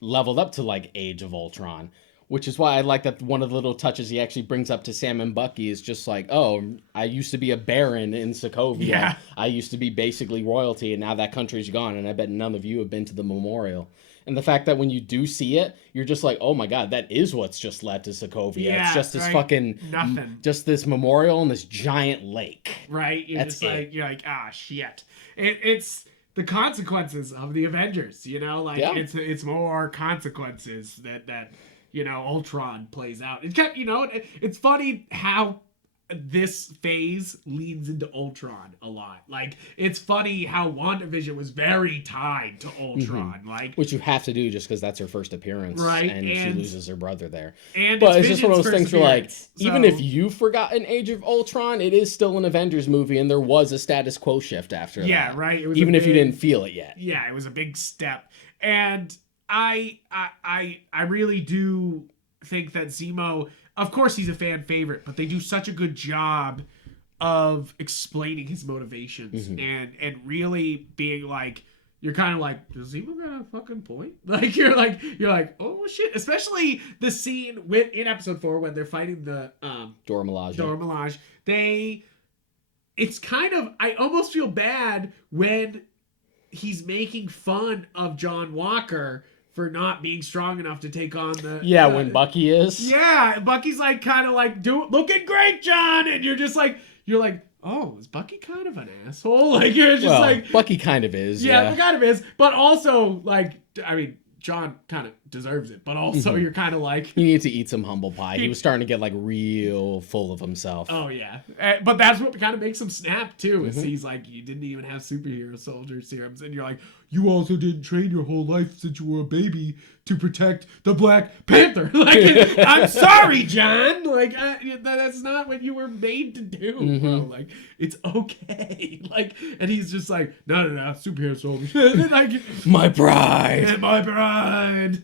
leveled up to like Age of Ultron. Which is why I like that one of the little touches he actually brings up to Sam and Bucky is just like, oh, I used to be a baron in Sokovia. Yeah. I used to be basically royalty, and now that country's gone, and I bet none of you have been to the memorial. And the fact that when you do see it, you're just like, oh my god, that is what's just led to Sokovia. Yeah, it's just this fucking nothing. Just this memorial and this giant lake. Right? That's it. You're like, ah, shit. It's the consequences of the Avengers, you know? Like, it's more consequences that you know, Ultron plays out. It kept, you know, it's funny how this phase leans into Ultron a lot. Like, it's funny how WandaVision was very tied to Ultron. Like, which you have to do just because that's her first appearance. Right. And she loses her brother there. But it's just one of those things where, like, even if you've forgotten Age of Ultron, it is still an Avengers movie, and there was a status quo shift after that. Yeah, right. It was even if you didn't feel it yet. Yeah, it was a big step. And I really do think that Zemo, of course he's a fan favorite, but they do such a good job of explaining his motivations and really being like, you're kind of like, does Zemo got a fucking point? Like you're like, oh shit. Especially the scene in episode 4 when they're fighting the Dora Milaje. It's kind of, I almost feel bad when he's making fun of John Walker for not being strong enough to take on the... Yeah, when Bucky is. Yeah, Bucky's like, kind of like, looking great, John! And you're just like, oh, is Bucky kind of an asshole? Like, you're just like... Bucky kind of is, yeah. Bucky kind of is, but also, like, I mean, John kind of deserves it, but also you're kind of like... He needs to eat some humble pie. He was starting to get, like, real full of himself. Oh, yeah. But that's what kind of makes him snap, too, is he's like, you didn't even have superhero soldier serums, and you're like, you also didn't train your whole life since you were a baby to protect the Black Panther. Like, I'm sorry, John. Like, that's not what you were made to do, bro. Like, it's okay. Like, and he's just like, no, superhero soldier. Like, my pride. Yeah, my pride.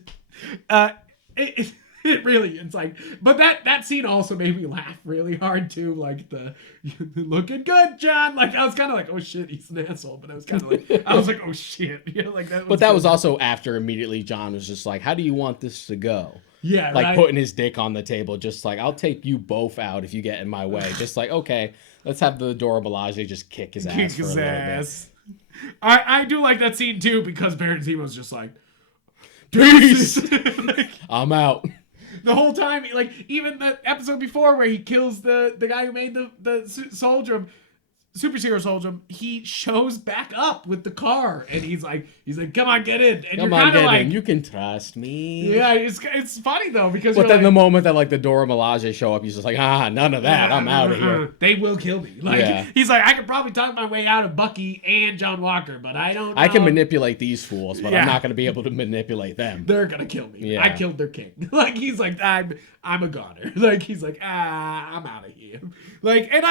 It really, it's like, but that scene also made me laugh really hard too. Like the looking good, John. Like I was kind of like, oh shit, he's an asshole. But I was kind of like, I was like, oh shit, you know, like that. But that was also after immediately John was just like, how do you want this to go? Yeah, like putting his dick on the table, just like, I'll take you both out if you get in my way. Just like, okay, let's have the Dora Milaje just kick his ass for a little bit. I do like that scene too because Baron Zemo's just like, peace. Like, I'm out. The whole time, like even the episode before where he kills the guy who made the soldier, super soldier, he shows back up with the car and he's like, come on, get in. And come you're on, get like, in. You can trust me. Yeah, it's funny though because. But then the moment that like the Dora Milaje show up, he's just like, none of that. I'm out of here. They will kill me. Like he's like, I could probably talk my way out of Bucky and John Walker, but I don't know. I can manipulate these fools, but I'm not going to be able to manipulate them. They're gonna kill me. I killed their king. Like he's like, I'm a goner. Like he's like, I'm out of here. Like, and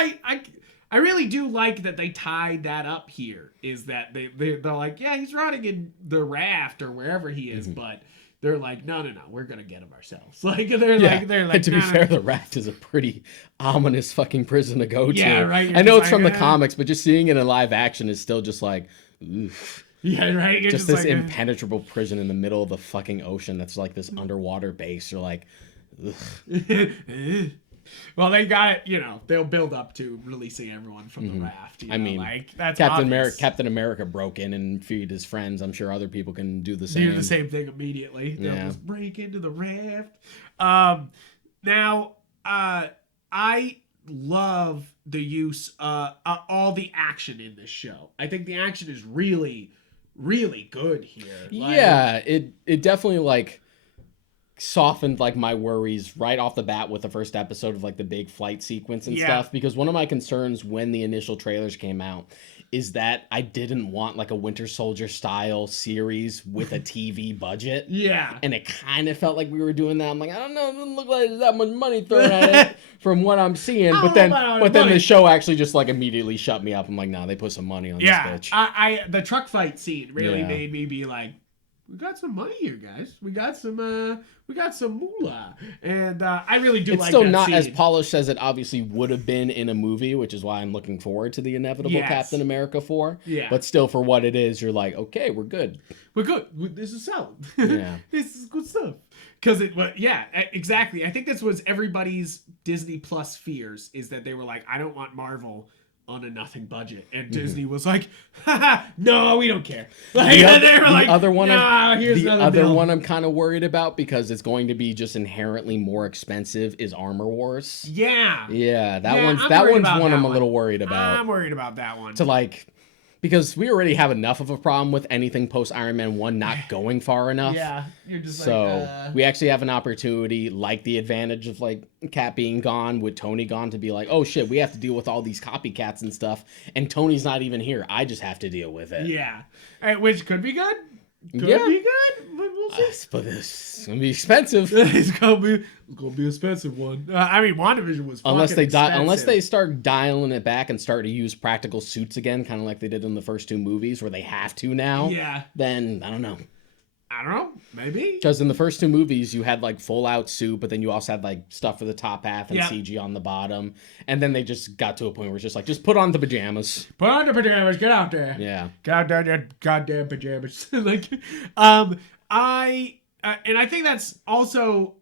I really do like that they tied that up here, is that they're like, yeah, he's rotting in the raft or wherever he is, but they're like, no, we're going to get him ourselves. Like, they're like, and to be fair, the raft is a pretty ominous fucking prison to go to. Yeah, right. I know it's from the comics, but just seeing it in live action is still just like, oof. Yeah, right. You're just this like impenetrable prison in the middle of the fucking ocean that's like this underwater base. You're like, ugh. Well, they got it. You know, they'll build up to releasing everyone from the raft. You know, mean, like that's Captain America broke in and freed his friends. I'm sure other people can do the same. Do the same thing immediately. They'll just break into the raft. Now, I love the use all the action in this show. I think the action is really, really good here. Yeah, it definitely like softened like my worries right off the bat with the first episode of like the big flight sequence and stuff, because one of my concerns when the initial trailers came out is that I didn't want like a Winter Soldier style series with a TV budget. And it kind of felt like we were doing that. I'm like, I don't know, it doesn't look like there's that much money thrown at it from what I'm seeing. But then the show actually just like immediately shut me up. I'm like, nah, they put some money on this bitch. The truck fight scene really made me be like, we got some money here, guys. We got some moolah, and I really do. It's like still that not scene. As polished as it obviously would have been in a movie, which is why I'm looking forward to the inevitable Captain America 4. But still, for what it is, you're like, okay, we're good. We're good. This is solid. This is good stuff. Because exactly. I think this was everybody's Disney Plus fears, is that they were like, I don't want Marvel on a nothing budget, and Disney was like, haha, no, we don't care. Like, the other one I'm kind of worried about, because it's going to be just inherently more expensive, is Armor Wars. That one's one I'm a little worried about. I'm worried about that one. To like, because we already have enough of a problem with anything post Iron Man 1 not going far enough. You're just we actually have an opportunity, like the advantage of like Cap being gone, with Tony gone, to be like, oh shit, we have to deal with all these copycats and stuff, and Tony's not even here. I just have to deal with it. Which could be good. Could be good. We'll see. But it's gonna be expensive. It's gonna be an expensive one. I mean, WandaVision was unless they start dialing it back and start to use practical suits again, kind of like they did in the first 2 movies, where they have to now. Then I don't know. Maybe. Because in the first 2 movies, you had like full out suit, but then you also had like stuff for the top half and CG on the bottom. And then they just got to a point where it's just like, just put on the pajamas. Put on the pajamas. Get out there. Get out there, that goddamn pajamas. And I think that's also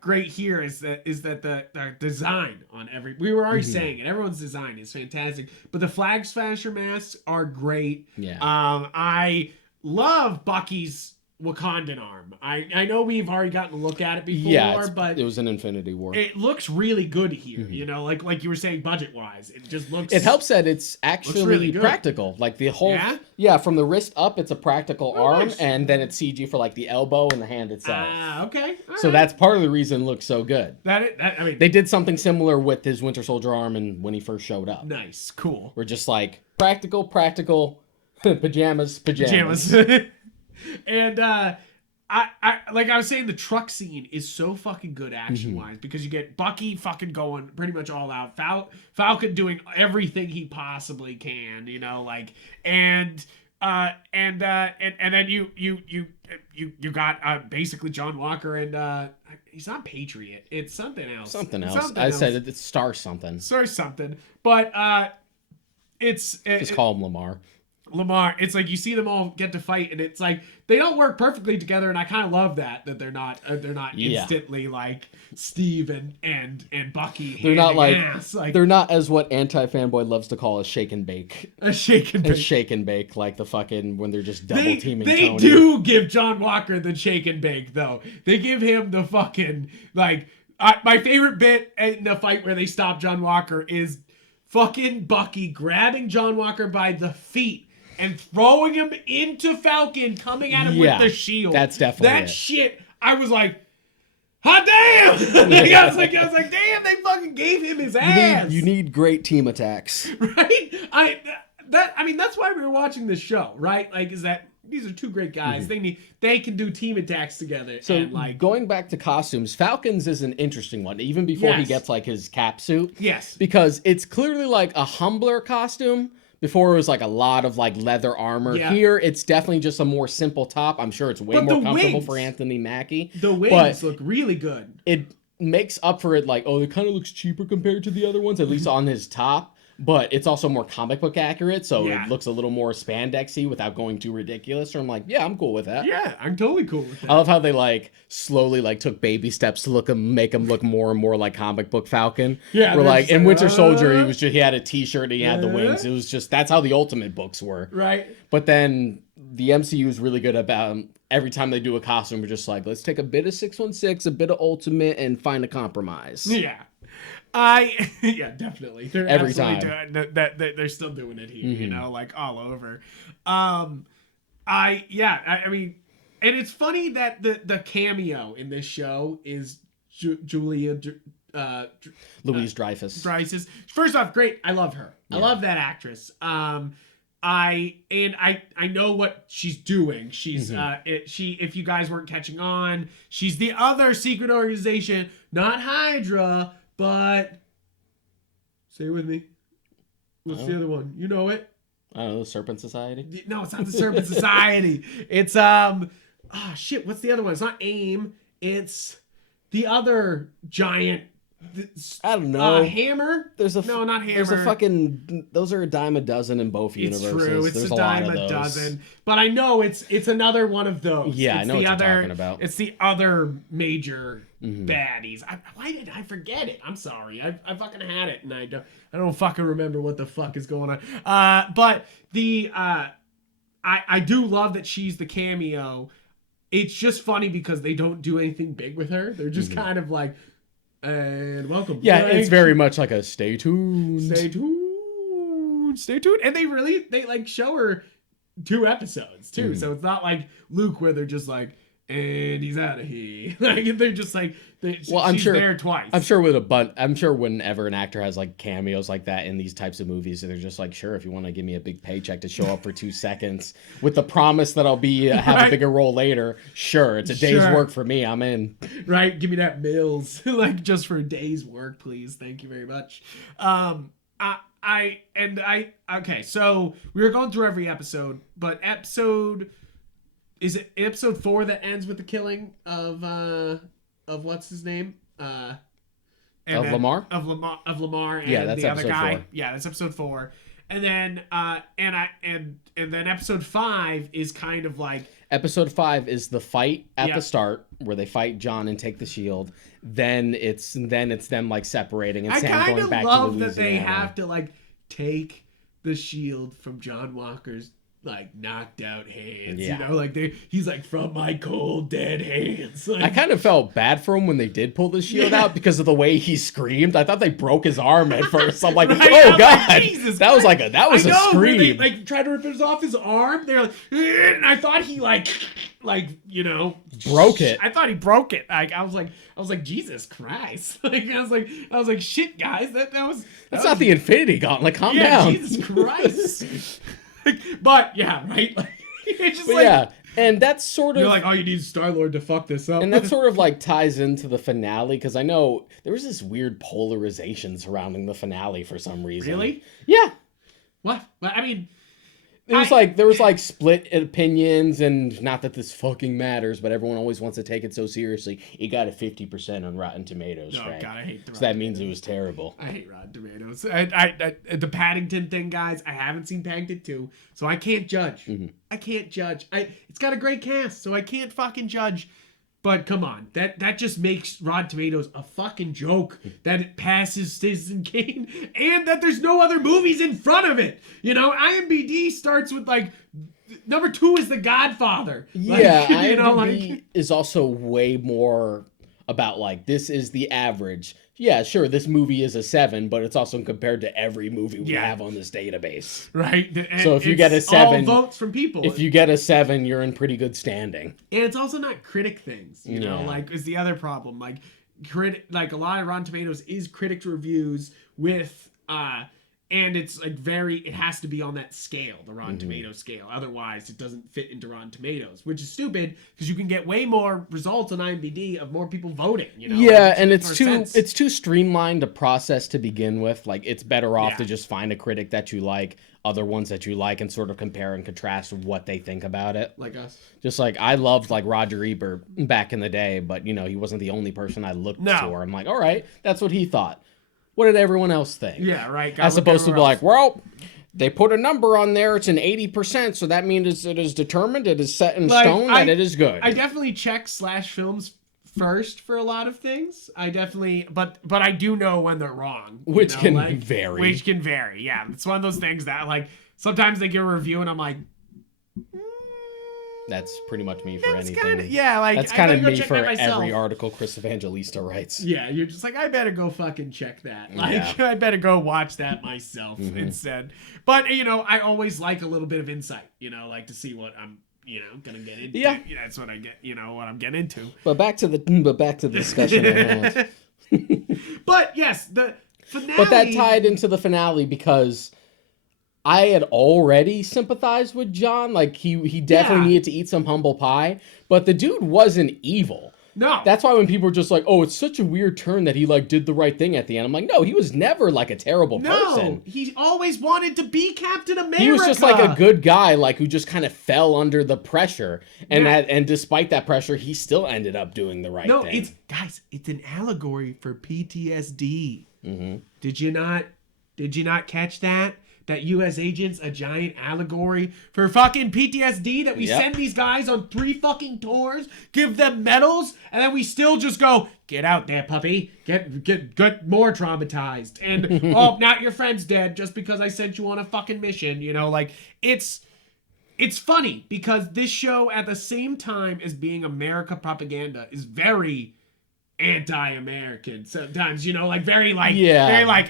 great here is that the design on we were already saying it. Everyone's design is fantastic, but the Flag Smasher masks are great. I love Bucky's Wakandan arm. I know we've already gotten a look at it before, but it was an Infinity War. It looks really good here. You know, like you were saying, budget wise, it just looks. It helps that it's actually really practical. Like the whole, from the wrist up, it's a practical arm, and then it's CG for like the elbow and the hand itself. Okay. So that's part of the reason it looks so good. I mean, they did something similar with his Winter Soldier arm, and when he first showed up. Nice, cool. We're just like practical, pajamas. And I like I was saying, the truck scene is so fucking good action wise, because you get Bucky fucking going pretty much all out, Falcon doing everything he possibly can, you know, like, and then you got basically John Walker, and he's not Patriot, it's something else. Said it's Star something, but just call him Lamar. It's like you see them all get to fight, and it's like they don't work perfectly together, and I kind of love that they're not instantly like Steve and Bucky. They're not they're not as what anti-fanboy loves to call a shake and bake. A shake and bake, like the fucking when they're just double teaming. They do give John Walker the shake and bake though. They give him the fucking like. My favorite bit in the fight where they stop John Walker is fucking Bucky grabbing John Walker by the feet and throwing him into Falcon, coming at him with the shield. That's definitely that shit. I was like, hot damn! I was like, damn, they fucking gave him his ass. You need great team attacks, right? I mean, that's why we were watching this show, right? Like, is that these are 2 great guys. They can do team attacks together. So, and like, going back to costumes, Falcon's is an interesting one, even before he gets like his cap suit. Yes, because it's clearly like a humbler costume. Before it was like a lot of like leather armor. Here it's definitely just a more simple top. I'm sure it's way more comfortable for Anthony Mackie. The wings look really good. It makes up for it, like, oh, it kind of looks cheaper compared to the other ones, at least on his top. but it's also more comic book accurate, so it looks a little more spandexy without going too ridiculous. So I'm like, yeah, I'm cool with that. Yeah, I'm totally cool with that. I love how they like slowly like took baby steps to make him look more and more like comic book Falcon. Yeah, where like in Winter Soldier, he had a t-shirt and he had the wings. It was just, that's how the Ultimate books were. Right. But then the MCU is really good about every time they do a costume, we're just like, let's take a bit of 616, a bit of Ultimate, and find a compromise. Yeah. Yeah, definitely. They're every time doing that. They're still doing it here, you know, like all over. I mean, and it's funny that the cameo in this show is Julia Louise Dreyfus. First off, great. I love her. Yeah. I love that actress. I know what she's doing. She's if you guys weren't catching on, she's the other secret organization, not Hydra, but say it with me. What's the other one? You know it. I don't know, the Serpent Society? No, it's not the Serpent Society. It's shit, what's the other one? It's not AIM. It's the other giant I don't know. Hammer? No, not Hammer. There's a fucking, those are a dime a dozen in both universes. It's true. It's There's a dime a dozen. But I know it's another one of those. Yeah, I know what you're talking about. It's the other major baddies. Why did I forget it? I'm sorry. I fucking had it and I don't fucking remember what the fuck is going on. But the I do love that she's the cameo. It's just funny because they don't do anything big with her. They're just kind of like, and welcome. Yeah, it's very much like a stay tuned. Stay tuned. And they like show her 2 episodes too. So it's not like Luke where they're just like, and he's out of here. Like they're just like, she's there twice. I'm sure whenever an actor has like cameos like that in these types of movies, they're just like, sure, if you want to give me a big paycheck to show up for 2 seconds with the promise that I'll be have a bigger role later, sure, it's a day's work for me. I'm in. Right, give me that mills, like just for a day's work, please. Thank you very much. Okay, so we were going through every episode, but is it episode 4 that ends with the killing of what's his name? Lamar? Of Lamar and that's the other guy. 4. Yeah, that's episode 4. And then and then episode 5 is kind of like, episode 5 is the fight at the start where they fight John and take the shield. Then it's them like separating and Sam going back to Louisiana. I kind of love that they have to like take the shield from John Walker's like knocked out hands, you know, like he's like, from my cold dead hands. Like, I kind of felt bad for him when they did pull the shield out because of the way he screamed. I thought they broke his arm at first. I'm like, oh god, like, that was a scream. They like tried to rip off his arm. They're like, and I thought he like you know, broke it. I thought he broke it. Like I was like Jesus Christ. Like I was like shit, guys. That's not the Infinity Gauntlet. Calm down. Jesus Christ. But yeah, right. Like, it's just and that's sort of, you're like, oh, you need Star-Lord to fuck this up. And that sort of like ties into the finale because I know there was this weird polarization surrounding the finale for some reason. Really? Yeah. What? I mean, there was like split opinions, and not that this fucking matters, but everyone always wants to take it so seriously. It got a 50% on Rotten Tomatoes. Oh right? God, I hate the. So that means it was terrible. I hate Rotten Tomatoes. The Paddington thing, guys. I haven't seen Paddington 2, so I can't judge. I can't judge. It's got a great cast, so I can't fucking judge. But come on, that just makes Rotten Tomatoes a fucking joke that it passes Citizen Kane and that there's no other movies in front of it. You know, IMDb starts with like number 2 is The Godfather. Yeah, IMDb is also way more about like, this is the average. Yeah, sure, this movie is a 7, but it's also compared to every movie we have on this database. Right. And so if you get a 7, all votes from people. If you get a 7, you're in pretty good standing. And it's also not critic things, you know, like is the other problem. Like a lot of Rotten Tomatoes is critic reviews with and it's like it has to be on that scale, the Rotten Tomatoes scale. Otherwise, it doesn't fit into Rotten Tomatoes, which is stupid because you can get way more results on IMDb of more people voting. You know? Yeah, and it's too streamlined a process to begin with. Like, it's better off to just find a critic that you like, other ones that you like, and sort of compare and contrast what they think about it. Like us. Just like, I loved like Roger Ebert back in the day, but you know, he wasn't the only person I looked for. I'm like, all right, that's what he thought. What did everyone else think? Yeah, right. As opposed to be like, well, they put a number on there. It's an 80%, so that means it is determined. It is set in stone that it is good. I definitely check slash films first for a lot of things. I definitely, but I do know when they're wrong, which can vary. Which can vary. Yeah, it's one of those things that like sometimes they give a review and I'm like. That's pretty much me for anything. Like that's kind of me for every article Chris Evangelista writes. Yeah, you're just like, I better go fucking check that. Like, I better go watch that myself instead. But I always like a little bit of insight. Like to see what I'm, gonna get into. Yeah, that's what I get. What I'm getting into. But back to the discussion at hand. But yes, the finale. But that tied into the finale because I had already sympathized with John. Like, he definitely needed to eat some humble pie. But the dude wasn't evil. No. That's why when people are just like, oh, it's such a weird turn that he, like, did the right thing at the end. I'm like, no, he was never, like, a terrible person. No, he always wanted to be Captain America. He was just, like, a good guy, like, who just kind of fell under the pressure. And and despite that pressure, he still ended up doing the right thing. No, it's an allegory for PTSD. Mm-hmm. Did you not catch that? That U.S. agent's a giant allegory for fucking PTSD, that we send these guys on 3 fucking tours, give them medals, and then we still just go, get out there, puppy. Get more traumatized. And, oh, now your friend's dead just because I sent you on a fucking mission. Like, it's funny because this show, at the same time as being America propaganda, is very anti-American sometimes, like very like,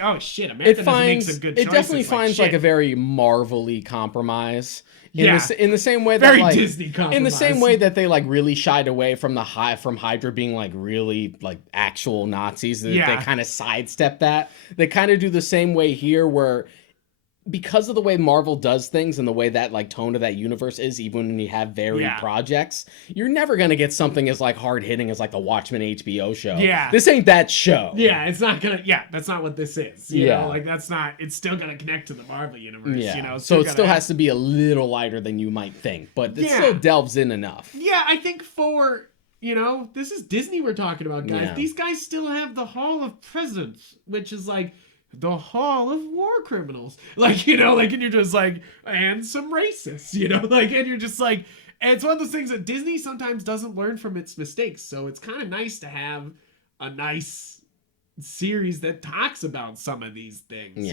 oh shit, America doesn't make some good choices. It definitely finds like a very Marvel-y compromise. In the same way that very Disney compromise. In the same way that they like really shied away from from Hydra being like really like actual Nazis. They kind of sidestep that. They kind of do the same way here, where because of the way Marvel does things and the way that like tone of that universe is, even when you have varied projects, you're never gonna get something as like hard hitting as like the Watchmen HBO show. Yeah, this ain't that show. Yeah, it's not gonna. Yeah, that's not what this is. You know, like that's not. It's still gonna connect to the Marvel universe. Yeah, so it still has to be a little lighter than you might think, but it still delves in enough. Yeah, I think for this is Disney we're talking about, guys. Yeah. These guys still have the Hall of Presidents, which is like the Hall of War Criminals, like, and you're just like, and some racists, and you're just like, and it's one of those things that Disney sometimes doesn't learn from its mistakes. So it's kind of nice to have a nice series that talks about some of these things,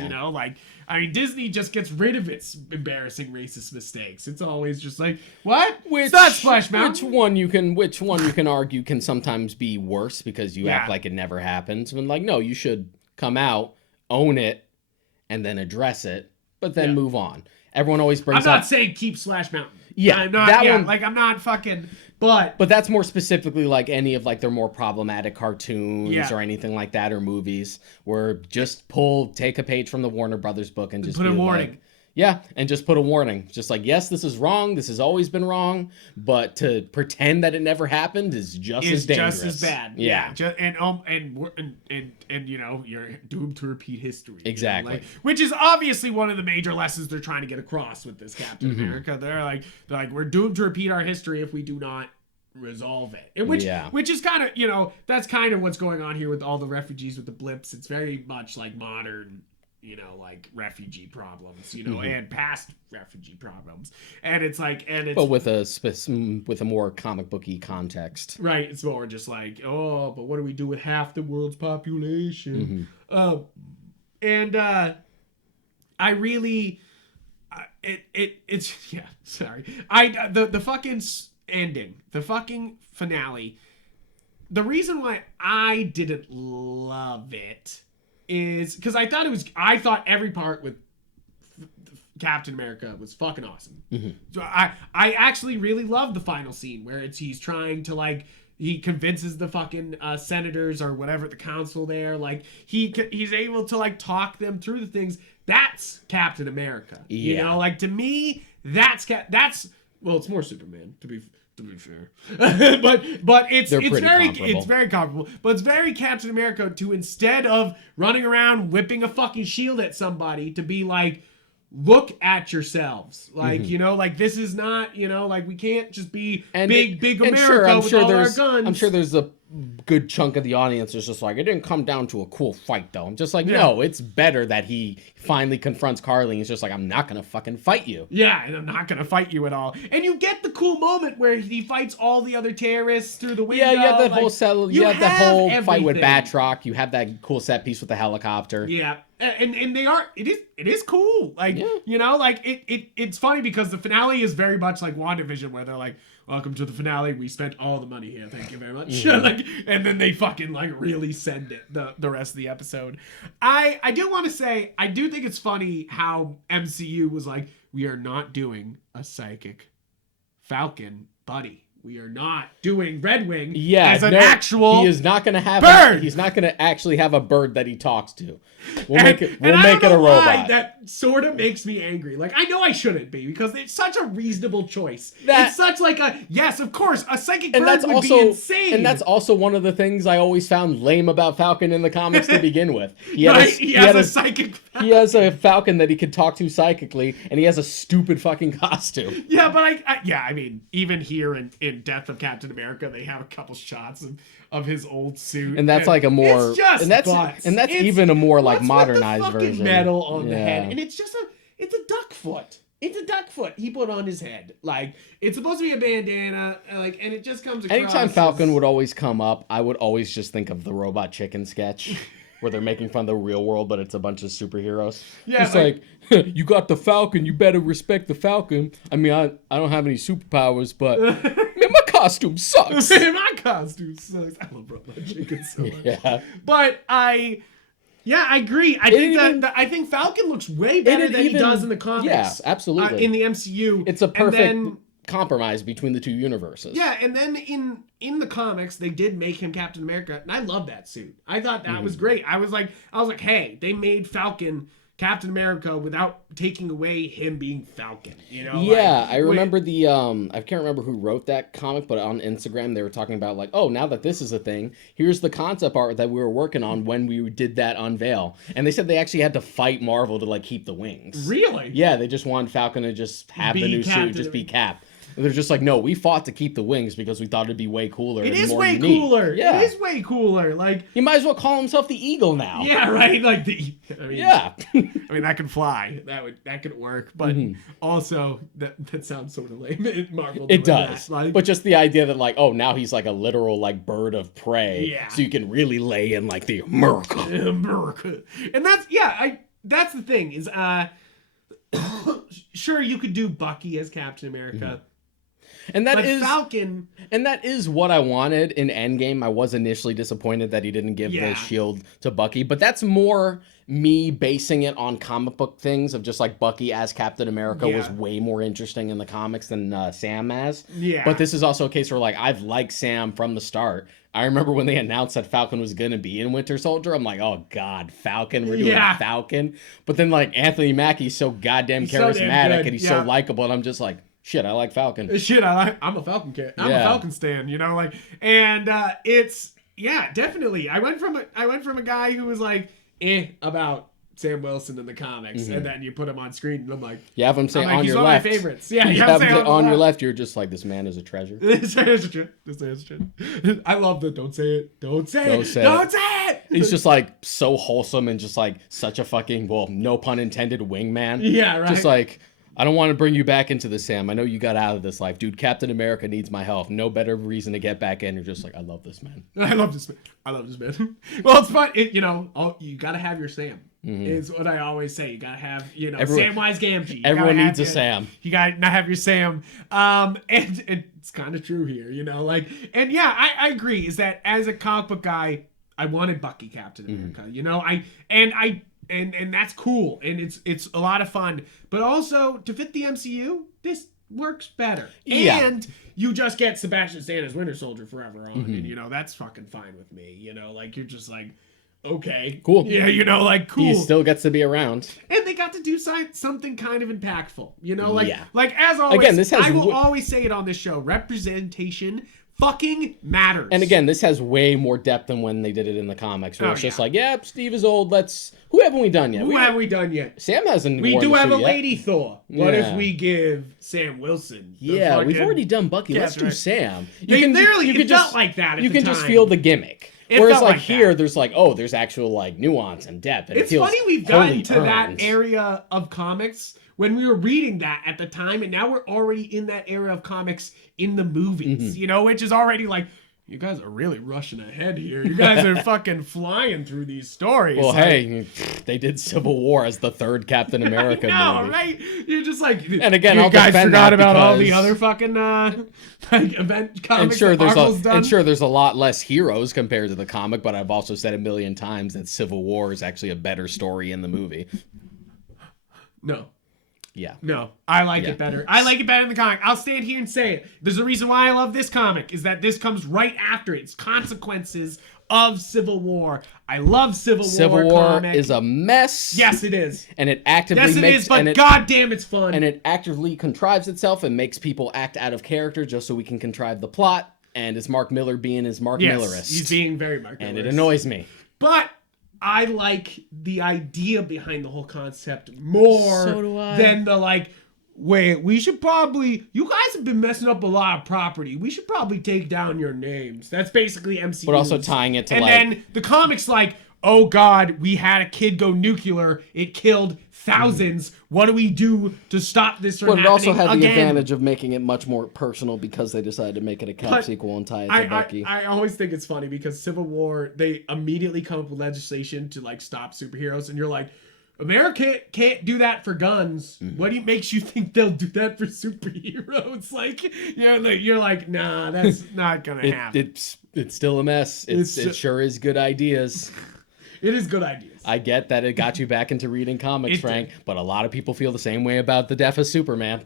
Disney just gets rid of its embarrassing racist mistakes. It's always just like, what? It's not Splash Mountain. Which one you can argue can sometimes be worse because you act like it never happens. When like, no, you should come out, own it, and then address it, but then move on. Everyone always brings up... I'm not saying keep Splash Mountain. Yeah, I'm not, one... like, I'm not fucking... But that's more specifically like any of like their more problematic cartoons or anything like that, or movies, where just take a page from the Warner Brothers book and just put a warning. And just put a warning. Just like, yes, this is wrong. This has always been wrong. But to pretend that it never happened is just as dangerous. Just as bad. Yeah. And you're doomed to repeat history. Exactly. Which is obviously one of the major lessons they're trying to get across with this Captain America. They're like, we're doomed to repeat our history if we do not resolve it. Which is kind of, that's kind of what's going on here with all the refugees with the blips. It's very much like modern, like refugee problems, and past refugee problems, and it's like, but with a more comic booky context, right? It's more just like, oh, but what do we do with half the world's population? I really, it's sorry, the fucking ending, the fucking finale. The reason why I didn't love it is because I thought every part with Captain America was fucking awesome. So I actually really loved the final scene where he's trying to he convinces the fucking senators or whatever, the council there, he's able to talk them through the things. That's Captain America. To me, that's it's more Superman to be fair. but it's very comparable. But it's very Captain America to, instead of running around whipping a fucking shield at somebody, to be like, look at yourselves. Like, you know, like this is not, you know, like we can't just be big America with all our guns. I'm sure there's a good chunk of the audience is just like, it didn't come down to a cool fight though. I'm just like, no, it's better that he finally confronts Carly and he's just like, I'm not gonna fucking fight you. Yeah, and I'm not gonna fight you at all. And you get the cool moment where he fights all the other terrorists through the window. Yeah, you have that whole fight with everything. Batroc. You have that cool set piece with the helicopter. Yeah. And it is cool. Like, you know, like it's funny because the finale is very much like WandaVision, where they're like, welcome to the finale. We spent all the money here. Thank you very much. Like, and then they fucking like really send it the rest of the episode. I do want to say, I do think it's funny how MCU was like, we are not doing a psychic Falcon buddy. We are not doing Red Wing as an actual. He is not going to have bird. He's not going to actually have a bird that he talks to. We'll make it a robot. That sort of makes me angry. Like, I know I shouldn't be because it's such a reasonable choice. It's such like a yes, of course, a psychic bird would be insane. And that's also one of the things I always found lame about Falcon in the comics to begin with. He has a psychic. Falcon. He has a Falcon that he could talk to psychically, and he has a stupid fucking costume. Yeah, but I mean, even here in Death of Captain America, they have a couple shots of his old suit, and that's like a more, it's just and that's even a more like modernized with the version. Metal on the head, and it's a duck foot. It's a duck foot he put on his head. Like, it's supposed to be a bandana, like, and it just comes across. Anytime Falcon would always come up, I would always just think of the Robot Chicken sketch. Where they're making fun of the real world, but it's a bunch of superheroes. Yeah, it's like you got the Falcon, you better respect the Falcon. I mean, I don't have any superpowers, but man, my costume sucks. My costume sucks. I love Robot Chicken so much. Yeah, but I agree. I think Falcon looks way better than he does in the comics. Yeah, absolutely. In the MCU, it's a perfect compromise between the two universes. Yeah, and then in the comics they did make him Captain America, and I love that suit. I thought that was great. I was like, hey, they made Falcon Captain America without taking away him being Falcon. You know? Yeah, I remember I can't remember who wrote that comic, but on Instagram they were talking about like, oh, now that this is a thing, here's the concept art that we were working on when we did that unveil. And they said they actually had to fight Marvel to like keep the wings. Really? Yeah, they just wanted Falcon to just have the new suit, just be Cap. They're just like, no, we fought to keep the wings because we thought it'd be way cooler. It is way cooler. Yeah. It is way cooler. Like, he might as well call himself the Eagle now. Yeah, right. Like I mean, that can fly. That could work. But also, that sounds sort of lame. Marvel. It does. Like, but just the idea that like, oh, now he's like a literal like bird of prey. Yeah. So you can really lay in like the America. And that's the thing is sure, you could do Bucky as Captain America. And that is Falcon. And that is what I wanted in Endgame. I was initially disappointed that he didn't give the shield to Bucky, but that's more me basing it on comic book things of just like Bucky as Captain America was way more interesting in the comics than Sam as. Yeah. But this is also a case where like I've liked Sam from the start. I remember when they announced that Falcon was going to be in Winter Soldier, I'm like, oh God, Falcon, we're doing Falcon. But then like Anthony Mackie's so goddamn charismatic and he's so likable, and I'm just like, shit, I like Falcon. I'm a Falcon kid. I'm a Falcon stan, you know, like, and it's definitely. I went from a guy who was like, about Sam Wilson in the comics, and then you put him on screen, and I'm like, you have him say on your left. He's one of my favorites. Yeah, you have him say on your left. You're just like, this man is a treasure. This man is a treasure. I love the don't say it, don't say it. He's just like so wholesome and just like such a fucking, well, no pun intended, wingman. Yeah, right. Just like, I don't want to bring you back into this, Sam. I know you got out of this life. Dude, Captain America needs my help. No better reason to get back in. You're just like, I love this man. I love this man. Well, it's fun. You got to have your Sam. Is what I always say. You got to have, Samwise Gamgee. Everyone needs a Sam. You got to have your Sam. And it's kind of true here, like, and yeah, I agree, is that as a comic book guy, I wanted Bucky Captain America, And that's cool, and it's a lot of fun. But also, to fit the MCU, this works better. Yeah. And you just get Sebastian Stan as Winter Soldier forever on, and that's fucking fine with me. Like, you're just like, okay, cool. Yeah, like, cool. He still gets to be around, and they got to do something kind of impactful. Like as always, again, I will always say it on this show: representation fucking matters. And again, this has way more depth than when they did it in the comics, where it's just like, yep, Steve is old. Who haven't we done yet? Who haven't we done yet? Sam hasn't. We do have a yet. Lady Thor. What if we give Sam Wilson? Yeah, we've already done Bucky. Let's do Sam. It felt like that. You can just feel the gimmick. Whereas like here, there's like, there's actual like nuance and depth. And it's funny we've gotten to that area of comics when we were reading that at the time, and now we're already in that era of comics in the movies, which is already like, you guys are really rushing ahead here. You guys are fucking flying through these stories. Well, hey, they did Civil War as the third Captain America movie. Right? You're just like, and again, you I'll guys defend forgot that about all the other fucking event comics that Marvel's done. And sure, there's a lot less heroes compared to the comic, but I've also said a million times that Civil War is actually a better story in the movie. No. Yeah. No, I like it better. I like it better in the comic. I'll stand here and say it. There's a reason why I love this comic, is that this comes right after it. It's consequences of Civil War. I love Civil War. Civil War comic. Is a mess. Yes, it is. And it actively makes... Yes, it is, but goddamn, it's fun. And it actively contrives itself and makes people act out of character just so we can contrive the plot. And it's Mark Miller being his Mark Millerist. He's being very Mark Millerist. And it annoys me. But I like the idea behind the whole concept more than the like, wait, we should probably, you guys have been messing up a lot of property. We should probably take down your names. That's basically MCU. But also tying it to and then the comics like, oh God, we had a kid go nuclear. It killed thousands. What do we do to stop this from happening again? But it also had the advantage of making it much more personal because they decided to make it a Cap sequel and tie it to Bucky. I always think it's funny because Civil War, they immediately come up with legislation to like stop superheroes, and you're like, America can't do that for guns. What makes you think they'll do that for superheroes? Like, you're like, nah, that's not gonna happen. It's still a mess. It sure is good ideas. It is good ideas. I get that it got you back into reading comics, Frank, but a lot of people feel the same way about the death of Superman.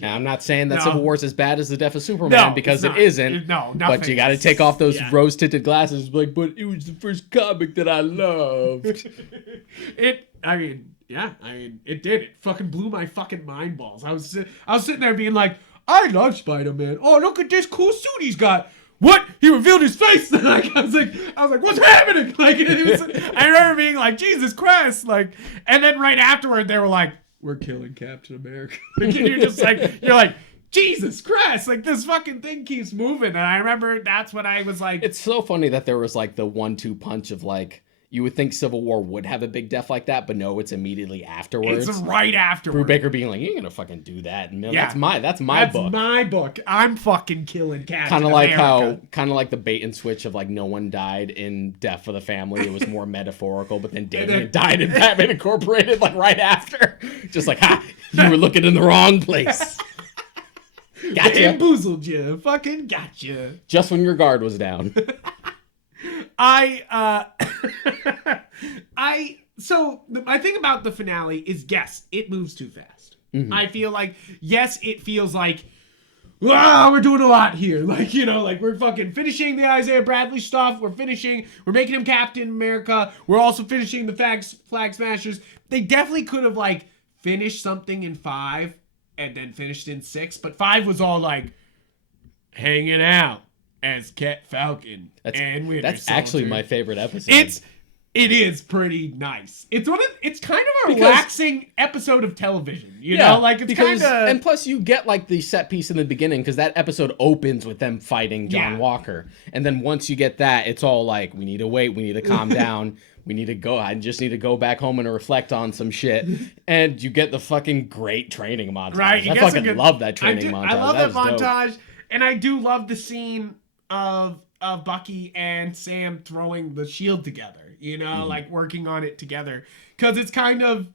Now, I'm not saying that Civil War is as bad as the death of Superman because it isn't. No, but you got to take off those rose-tinted glasses. Like, but it was the first comic that I loved. It did. It fucking blew my fucking mind balls. I was sitting there being like, I love Spider-Man. Oh, look at this cool suit he's got. What? He revealed his face. I was like, what's happening? Like, I remember being like, Jesus Christ. Like, and then right afterward, they were like, we're killing Captain America. And you're just like, Jesus Christ. Like, this fucking thing keeps moving. And I remember that's when I was like. It's so funny that there was like the 1-2 punch of like, you would think Civil War would have a big death like that, but no, it's immediately afterwards. It's right afterwards. Brubaker being like, you ain't gonna fucking do that. And that's my book. That's my book. I'm fucking killing Captain America. Kind of like the bait and switch of like no one died in Death of the Family. It was more metaphorical, but then Damien died in Batman Incorporated like right after. Just like, you were looking in the wrong place. Gotcha. Bamboozled you. Fucking gotcha. Just when your guard was down. So my thing about the finale is, yes, it moves too fast. I feel like, yes, it feels like, we're doing a lot here. Like, like we're fucking finishing the Isaiah Bradley stuff. We're making him Captain America. We're also finishing the Flag Smashers. They definitely could have like finished something in 5 and then finished in 6, but 5 was all like hanging out as Falcon and Winter That's Soldier. Actually my favorite episode. It is pretty nice. It's kind of a relaxing episode of television, you know? Like, it's kind of... And plus, you get, like, the set piece in the beginning, because that episode opens with them fighting John Walker. And then once you get that, it's all like, we need to wait, we need to calm down, we need to go, I just need to go back home and reflect on some shit. And you get the fucking great training montage. Right. I fucking love that training montage. I love that montage, dope. And I do love the scene of Bucky and Sam throwing the shield together, like working on it together, because it's kind of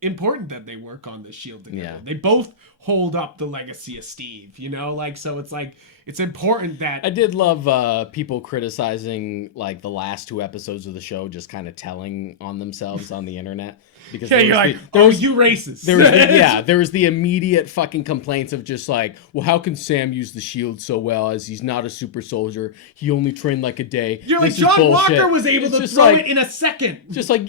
important that they work on the shield together. Yeah. They both hold up the legacy of Steve, like, so it's like, it's important that... I did love people criticizing like the last 2 episodes of the show just kind of telling on themselves on the internet. Because you're like, you racist. There was the immediate fucking complaints of just like, well, how can Sam use the shield so well as he's not a super soldier? He only trained like a day. You're like, John Walker was able to throw it in a second. Just like,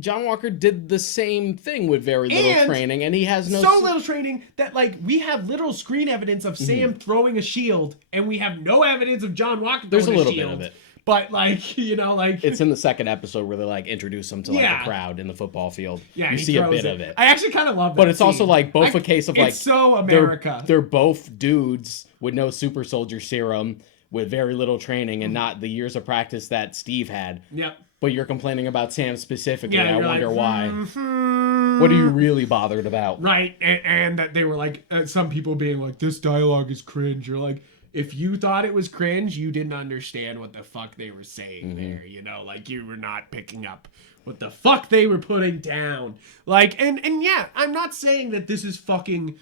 John Walker did the same thing with very little training, and he has no... So little training that, like, we have literal screen evidence of Sam throwing a shield, and we have no evidence of John Walker throwing a shield. There's a little bit of it. But, like, you know, like... It's in the second episode where they, like, introduce him to, like, the crowd in the football field. Yeah, you see a bit of it. I actually kind of love that But it's scene. also, like, both a case of, like... It's so America. They're both dudes with no super soldier serum, with very little training, and not the years of practice that Steve had. Yep. But you're complaining about Sam specifically. Yeah, I wonder why. What are you really bothered about? Right, and that they were like, some people being like, this dialogue is cringe. You're like, if you thought it was cringe, you didn't understand what the fuck they were saying there. You know, like, you were not picking up what the fuck they were putting down. Like, and yeah, I'm not saying that this is fucking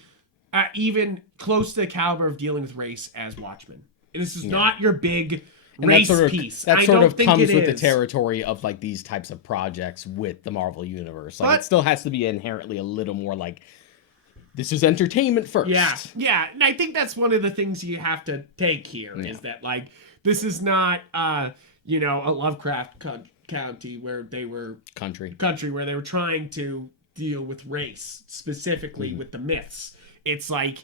even close to the caliber of dealing with race as Watchmen. This is not your big... race piece. That sort of comes with the territory of like these types of projects with the Marvel universe. Like, it still has to be inherently a little more like, this is entertainment first. Yeah. And I think that's one of the things you have to take here is that, like, this is not you know, a Lovecraft county where they were country where they were trying to deal with race specifically with the myths. It's like,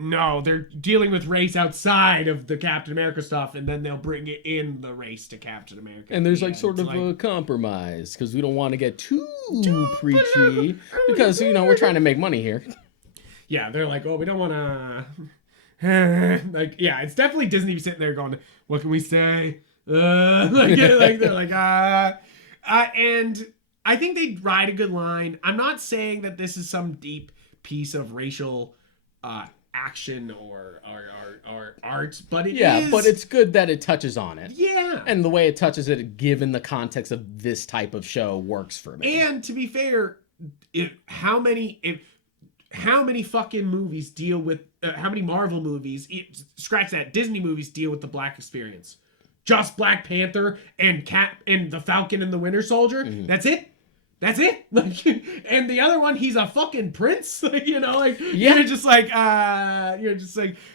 no, they're dealing with race outside of the Captain America stuff, and then they'll bring it in the race to Captain America. And there's like sort of a compromise, because we don't want to get too preachy, because, you know, we're trying to make money here. Yeah, they're like, oh, we don't want to... like, yeah, it's definitely Disney sitting there going, what can we say? They're like, and I think they ride a good line. I'm not saying that this is some deep piece of racial... action or art, but it is... but it's good that it touches on it. Yeah. And the way it touches it, given the context of this type of show, works for me. And to be fair, how many fucking movies deal with... how many Marvel movies, scratch that, Disney movies deal with the Black experience? Just Black Panther and the Falcon and the Winter Soldier? That's it? That's it. Like, and the other one, he's a fucking prince. Like, you know, like, you're just like,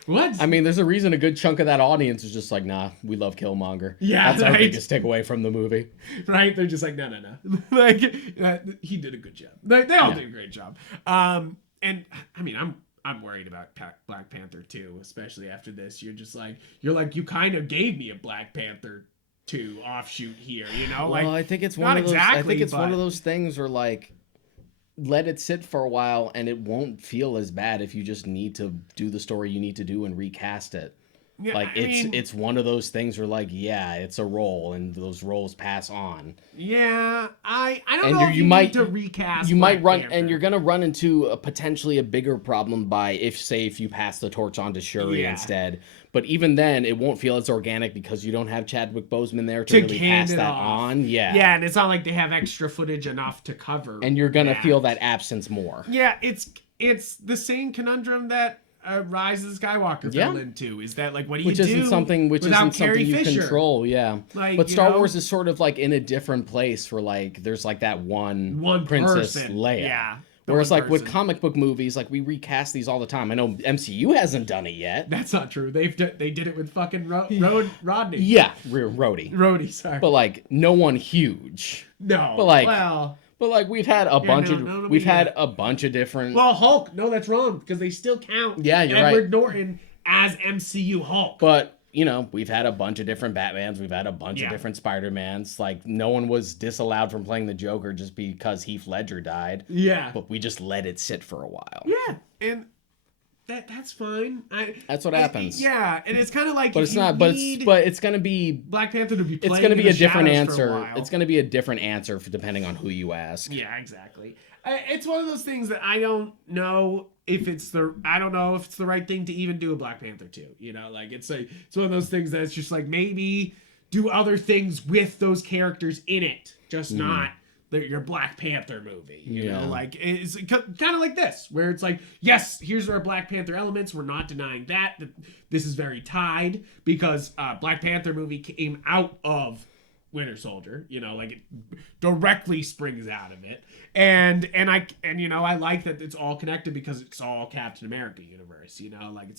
what? I mean, there's a reason a good chunk of that audience is just like, nah, we love Killmonger. Yeah, that's our biggest takeaway from the movie. Right? They're just like, no. Like, he did a good job. Like, they all did a great job. And I mean, I'm worried about Black Panther too, especially after this. You're like, you kind of gave me a Black Panther 2 offshoot here, you know? Like, well, I think it's one of those. I think it's one of those things where, like, let it sit for a while, and it won't feel as bad if you just need to do the story you need to do and recast it. Yeah, like, it's one of those things where, like, yeah, it's a role, and those roles pass on. Yeah, I don't know if you might need to recast. You might run, and you're gonna run into potentially a bigger problem by if you pass the torch on to Shuri instead. But even then, it won't feel as organic because you don't have Chadwick Boseman there to really pass that on. Yeah. Yeah, and it's not like they have extra footage enough to cover. And you're gonna feel that absence more. Yeah, it's the same conundrum that Rise of the Skywalker fell into. Is that, like, what do you do? Isn't something you control. Yeah. Like, but Star Wars is sort of like in a different place where, like, there's like that one Princess Leia. Yeah. Whereas, like, with comic book movies, like, we recast these all the time. I know MCU hasn't done it yet. That's not true. They did it with fucking Rodney. Yeah, Rhodey. Rhodey, sorry. But, like, no one huge. No. But, like, we've had a bunch a bunch of different... Well, Hulk. No, that's wrong, because they still count Edward Norton as MCU Hulk. But... you know, we've had a bunch of different Batmans. We've had a bunch of different Spider-Mans. Like, no one was disallowed from playing the Joker just because Heath Ledger died. Yeah. But we just let it sit for a while. Yeah, and that's fine. That's what happens. Yeah, and it's kind of like... But it's not... But it's going to be... Black Panther to be playing... It's going to be a different answer. It's going to be a different answer depending on who you ask. Yeah, exactly. It's one of those things that I don't know if it's the right thing to even do a Black Panther 2. You know, like, it's one of those things that it's just like, maybe do other things with those characters in it, just not your Black Panther movie. You know, like, it's kind of like this, where it's like, yes, here's our Black Panther elements. We're not denying that this is very tied, because Black Panther movie came out of Winter Soldier, you know, like, it directly springs out of it, and you know, I like that it's all connected because it's all Captain America universe, you know, like,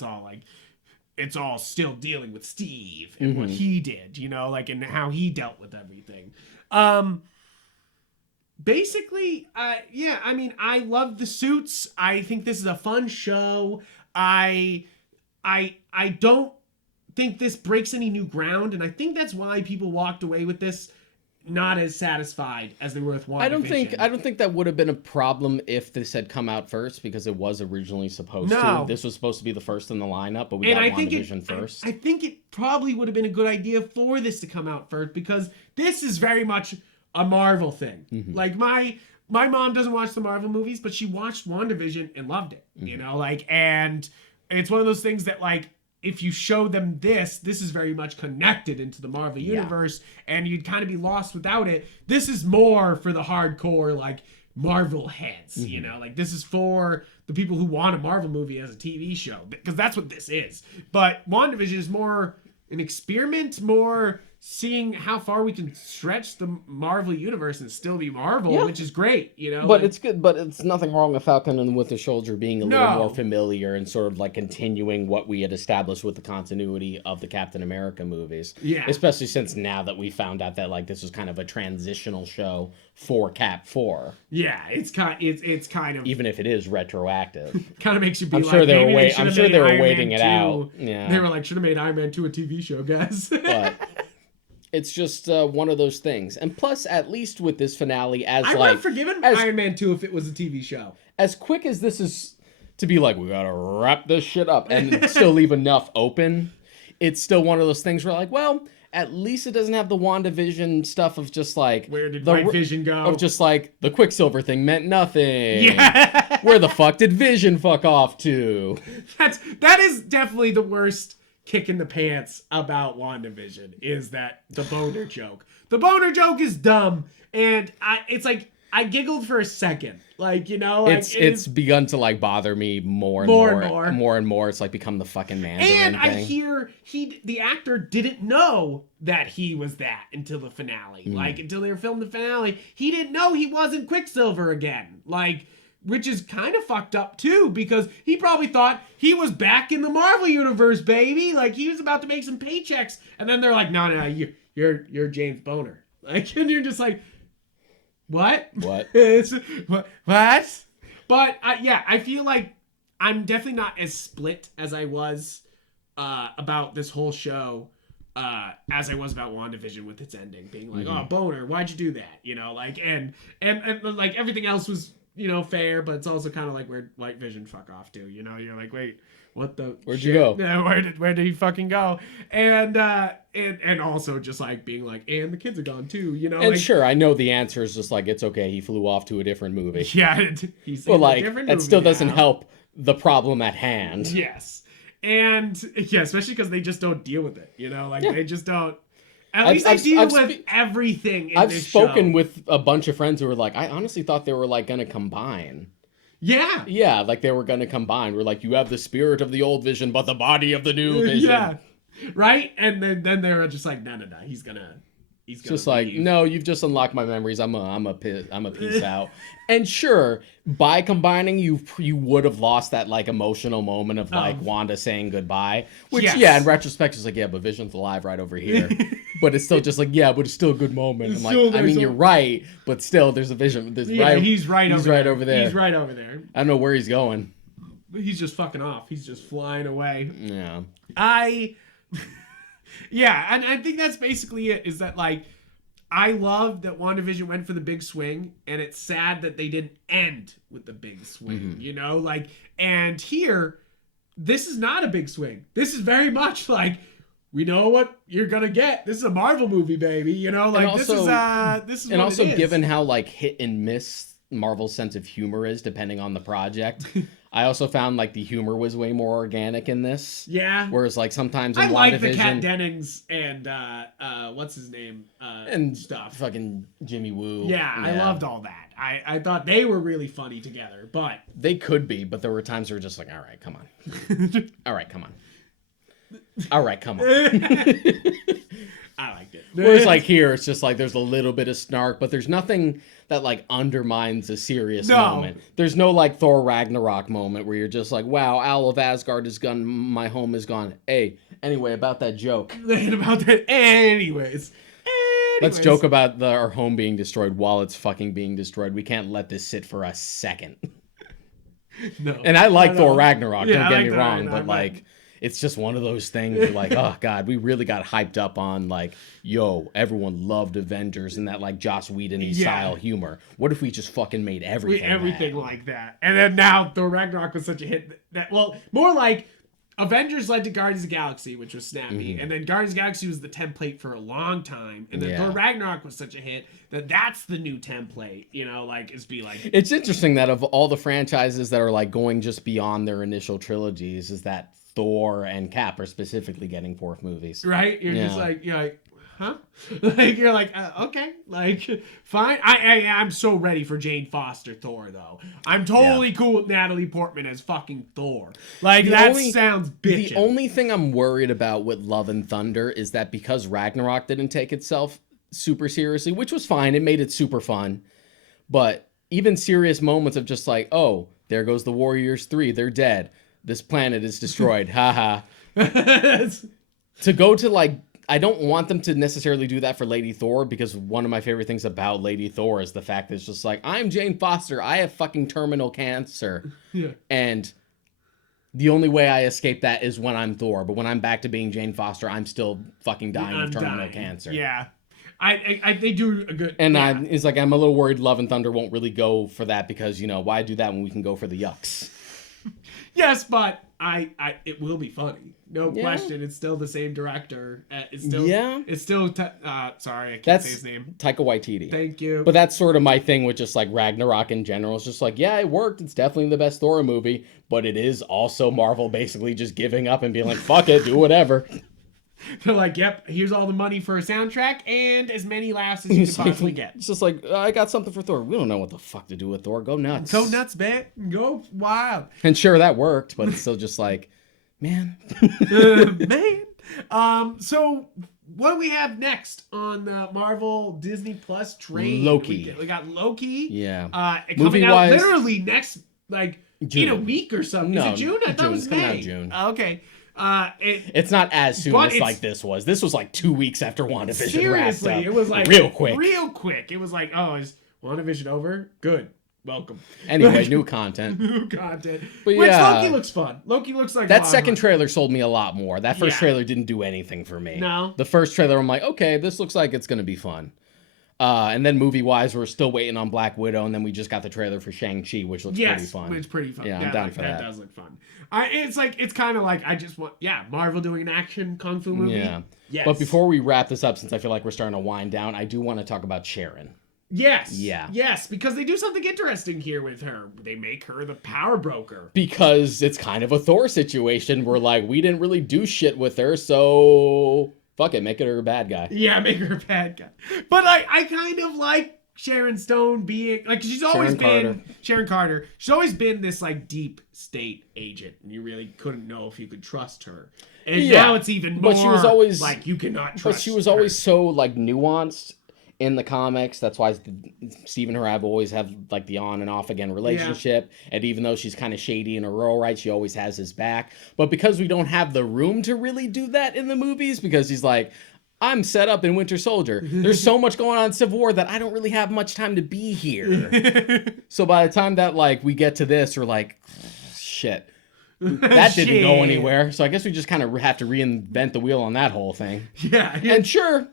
it's all still dealing with Steve and what he did, you know, like, and how he dealt with everything. basically, yeah, I mean, I love the suits. I think this is a fun show. I don't think this breaks any new ground, and I think that's why people walked away with this not as satisfied as they were with WandaVision. I don't think that would have been a problem if this had come out first, because it was originally supposed to. This was supposed to be the first in the lineup, but we got WandaVision first. I think it probably would have been a good idea for this to come out first, because this is very much a Marvel thing. Mm-hmm. Like my mom doesn't watch the Marvel movies, but she watched WandaVision and loved it. Mm-hmm. You know, like, and it's one of those things that, like, if you show them this is very much connected into the Marvel universe, and you'd kind of be lost without it. This is more for the hardcore, like, Marvel heads, you know? Like, this is for the people who want a Marvel movie as a TV show, because that's what this is. But WandaVision is more an experiment, more seeing how far we can stretch the Marvel universe and still be Marvel, which is great, you know? But it's good, but it's nothing wrong with Falcon and the Winter Soldier being a little more familiar and sort of like continuing what we had established with the continuity of the Captain America movies. Yeah. Especially since now that we found out that, like, this was kind of a transitional show for Cap 4. Yeah, it's kind of, even if it is retroactive. Kind of makes you be I'm like, sure they were waiting it out. Yeah. They were like, should have made Iron Man 2 a TV show, guys. But it's just one of those things. And plus, at least with this finale, I would have forgiven Iron Man 2 if it was a TV show. As quick as this is to be like, we gotta wrap this shit up and still leave enough open, it's still one of those things where, like, well, at least it doesn't have the WandaVision stuff of just like, where did White Vision go? Of just like, the Quicksilver thing meant nothing. Yeah. Where the fuck did Vision fuck off to? That is definitely the worst kick in the pants about WandaVision, is that the boner joke. The boner joke is dumb, and it's like, I giggled for a second. Like, you know, like, it's begun to, like, bother me more and more. It's like become the fucking Mandarin and thing. I hear the actor didn't know that he was that until the finale. Like, until they were filming the finale, he didn't know he wasn't Quicksilver again. Like, which is kind of fucked up too, because he probably thought he was back in the Marvel universe, baby. Like, he was about to make some paychecks, and then they're like, no, you're James Boner. Like, and you're just like, what? What? What? But yeah, I feel like I'm definitely not as split as I was about this whole show as I was about WandaVision with its ending, being like, oh, Boner, why'd you do that? You know, like, and like everything else was, you know, fair, but it's also kind of like, where'd White Vision fuck off to? You know, you're like, wait, what the? Where'd you go? Where did he fucking go? And also just like being like, and the kids are gone too, you know. And like, sure, I know the answer is just like, it's okay, he flew off to a different movie. Yeah, he's but like, it still doesn't help the problem at hand. Yes, and yeah, especially because they just don't deal with it. You know, like they just don't. At least they deal with everything in this show. I've spoken with a bunch of friends who were like, I honestly thought they were like gonna combine. Yeah. Yeah, like they were gonna combine. We're like, you have the spirit of the old Vision, but the body of the new Vision. Yeah. Right? And then they were just like, no, he's gonna just like, no, you've just unlocked my memories. I'm a piece out. And sure, by combining, you would have lost that like emotional moment of like Wanda saying goodbye. Which in retrospect is like, yeah, but Vision's alive right over here. But it's still just like, yeah, but it's still a good moment. I'm like, I mean, you're right, but still, there's a Vision. He's right over there. He's right over there. I don't know where he's going. He's just fucking off. He's just flying away. Yeah. Yeah, and I think that's basically it, is that, like, I love that WandaVision went for the big swing, and it's sad that they didn't end with the big swing, you know? Like, and here, this is not a big swing. This is very much like, we know what you're gonna get. This is a Marvel movie, baby, you know? Like, also, this is and what also, it is. given how, like, hit and miss Marvel's sense of humor is, depending on the project... I also found, like, the humor was way more organic in this. Yeah. Whereas, like, sometimes in WandaVision... I like the Kat Dennings and, what's his name, and stuff. Fucking Jimmy Woo. Yeah, I loved all that. I thought they were really funny together, but... They could be, but there were times where we were just like, all right, come on. All right, come on. All right, come on. I liked it. Whereas, like, here, it's just like there's a little bit of snark, but there's nothing that, like, undermines a serious moment. There's no, like, Thor Ragnarok moment where you're just like, wow, Owl of Asgard is gone, my home is gone. Hey, anyway, about that joke. About that, anyways. Let's joke about our home being destroyed while it's fucking being destroyed. We can't let this sit for a second. No. And I like Thor Ragnarok, Yeah, don't get me Thor wrong, Ragnarok, but like, it's just one of those things where like, oh God, we really got hyped up on like, yo, everyone loved Avengers and that like Joss Whedon-y style humor. What if we just fucking made everything like that? And then now Thor Ragnarok was such a hit that well, more like Avengers led to Guardians of the Galaxy, which was snappy, and then Guardians of the Galaxy was the template for a long time, and then Thor Ragnarok was such a hit that that's the new template, you know, like it's be like. It's interesting that of all the franchises that are like going just beyond their initial trilogies, is that Thor and Cap are specifically getting 4th movies. Right? You're like, huh? Like you're like, okay, like fine. I'm so ready for Jane Foster Thor though. I'm totally cool with Natalie Portman as fucking Thor. Like sounds bitchin'. The only thing I'm worried about with Love and Thunder is that because Ragnarok didn't take itself super seriously, which was fine, it made it super fun, but even serious moments of just like, oh, there goes the Warriors 3, they're dead. This planet is destroyed. Haha. To go to like, I don't want them to necessarily do that for Lady Thor, because one of my favorite things about Lady Thor is the fact that it's just like, I'm Jane Foster. I have fucking terminal cancer. Yeah. And the only way I escape that is when I'm Thor. But when I'm back to being Jane Foster, I'm still fucking dying of terminal cancer. Yeah. They do a good. And it's like, I'm a little worried Love and Thunder won't really go for that because, you know, why do that when we can go for the yucks? Yes, but it will be funny. No question. It's still the same director. It's still sorry, I can't say his name. Taika Waititi. Thank you. But that's sort of my thing with just like Ragnarok in general. It's just like, yeah, it worked. It's definitely the best Thor movie, but it is also Marvel basically just giving up and being like, fuck it, do whatever. They're like, yep, here's all the money for a soundtrack and as many laughs as you can possibly get. It's just like, I got something for Thor. We don't know what the fuck to do with Thor. Go nuts. Go nuts, man. Go wild. And sure, that worked, but it's still just like, man. So what do we have next on the Marvel Disney Plus train? Loki. We got Loki. Yeah. Coming out literally next, like, June. In a week or something. No, is it June? I thought it was coming May. out June. Okay. It's not as soon as like this was. This was like 2 weeks after WandaVision seriously, wrapped up. It was like real quick. It was like, oh, is WandaVision over? Good. Welcome. Anyway, new content. But Loki looks fun. Loki looks like that second trailer sold me a lot more. That first trailer didn't do anything for me. No. The first trailer, I'm like, okay, this looks like it's gonna be fun. And then movie-wise, we're still waiting on Black Widow, and then we just got the trailer for Shang-Chi, which looks pretty fun. It's pretty fun. Yeah, I'm down for that. That does look fun. It's kind of like I just want, Marvel doing an action kung fu movie. Yeah. Yes. But before we wrap this up, since I feel like we're starting to wind down, I do want to talk about Sharon. Yes. Yeah. Yes, because they do something interesting here with her. They make her the power broker. Because it's kind of a Thor situation where, like, we didn't really do shit with her, so fuck it, make her a bad guy. Yeah, make her a bad guy. But I kind of like Sharon Stone being, like, she's always Sharon Carter. She's always been this, like, deep state agent, and you really couldn't know if you could trust her. And now it's even more, but she was always, like, you cannot trust her. But she was always so, like, nuanced in the comics. That's why Steve and her have always had like the on and off again relationship. And even though she's kind of shady in her role, right, she always has his back. But because we don't have the room to really do that in the movies, because he's like, I'm set up in Winter Soldier. There's so much going on in Civil War that I don't really have much time to be here. So by the time that like we get to this, we're like, shit. That didn't go anywhere. So I guess we just kind of have to reinvent the wheel on that whole thing. Yeah. And sure.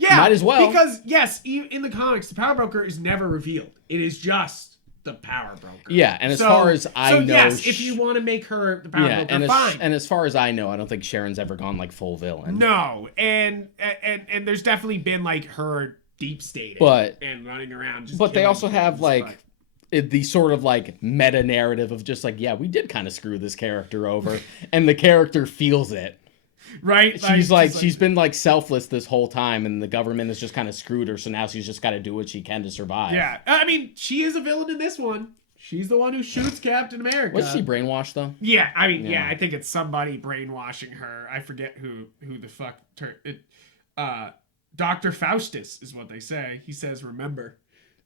Yeah, might as well. Because, yes, in the comics, the Power Broker is never revealed. It is just the Power Broker. Yeah, and as far as I know... yes, if you want to make her the Power Broker, fine. And as far as I know, I don't think Sharon's ever gone, like, full villain. No, and there's definitely been, like, her deep stating and running around just But they also have, like... the sort of like meta narrative of just like, yeah, we did kind of screw this character over, and the character feels it. Right? She's been like selfless this whole time, and the government has just kind of screwed her, so now she's just got to do what she can to survive. Yeah. I mean, she is a villain in this one. She's the one who shoots Captain America. Was she brainwashed, though? Yeah, I mean, I think it's somebody brainwashing her. I forget who the fuck... Dr. Faustus is what they say. He says, remember.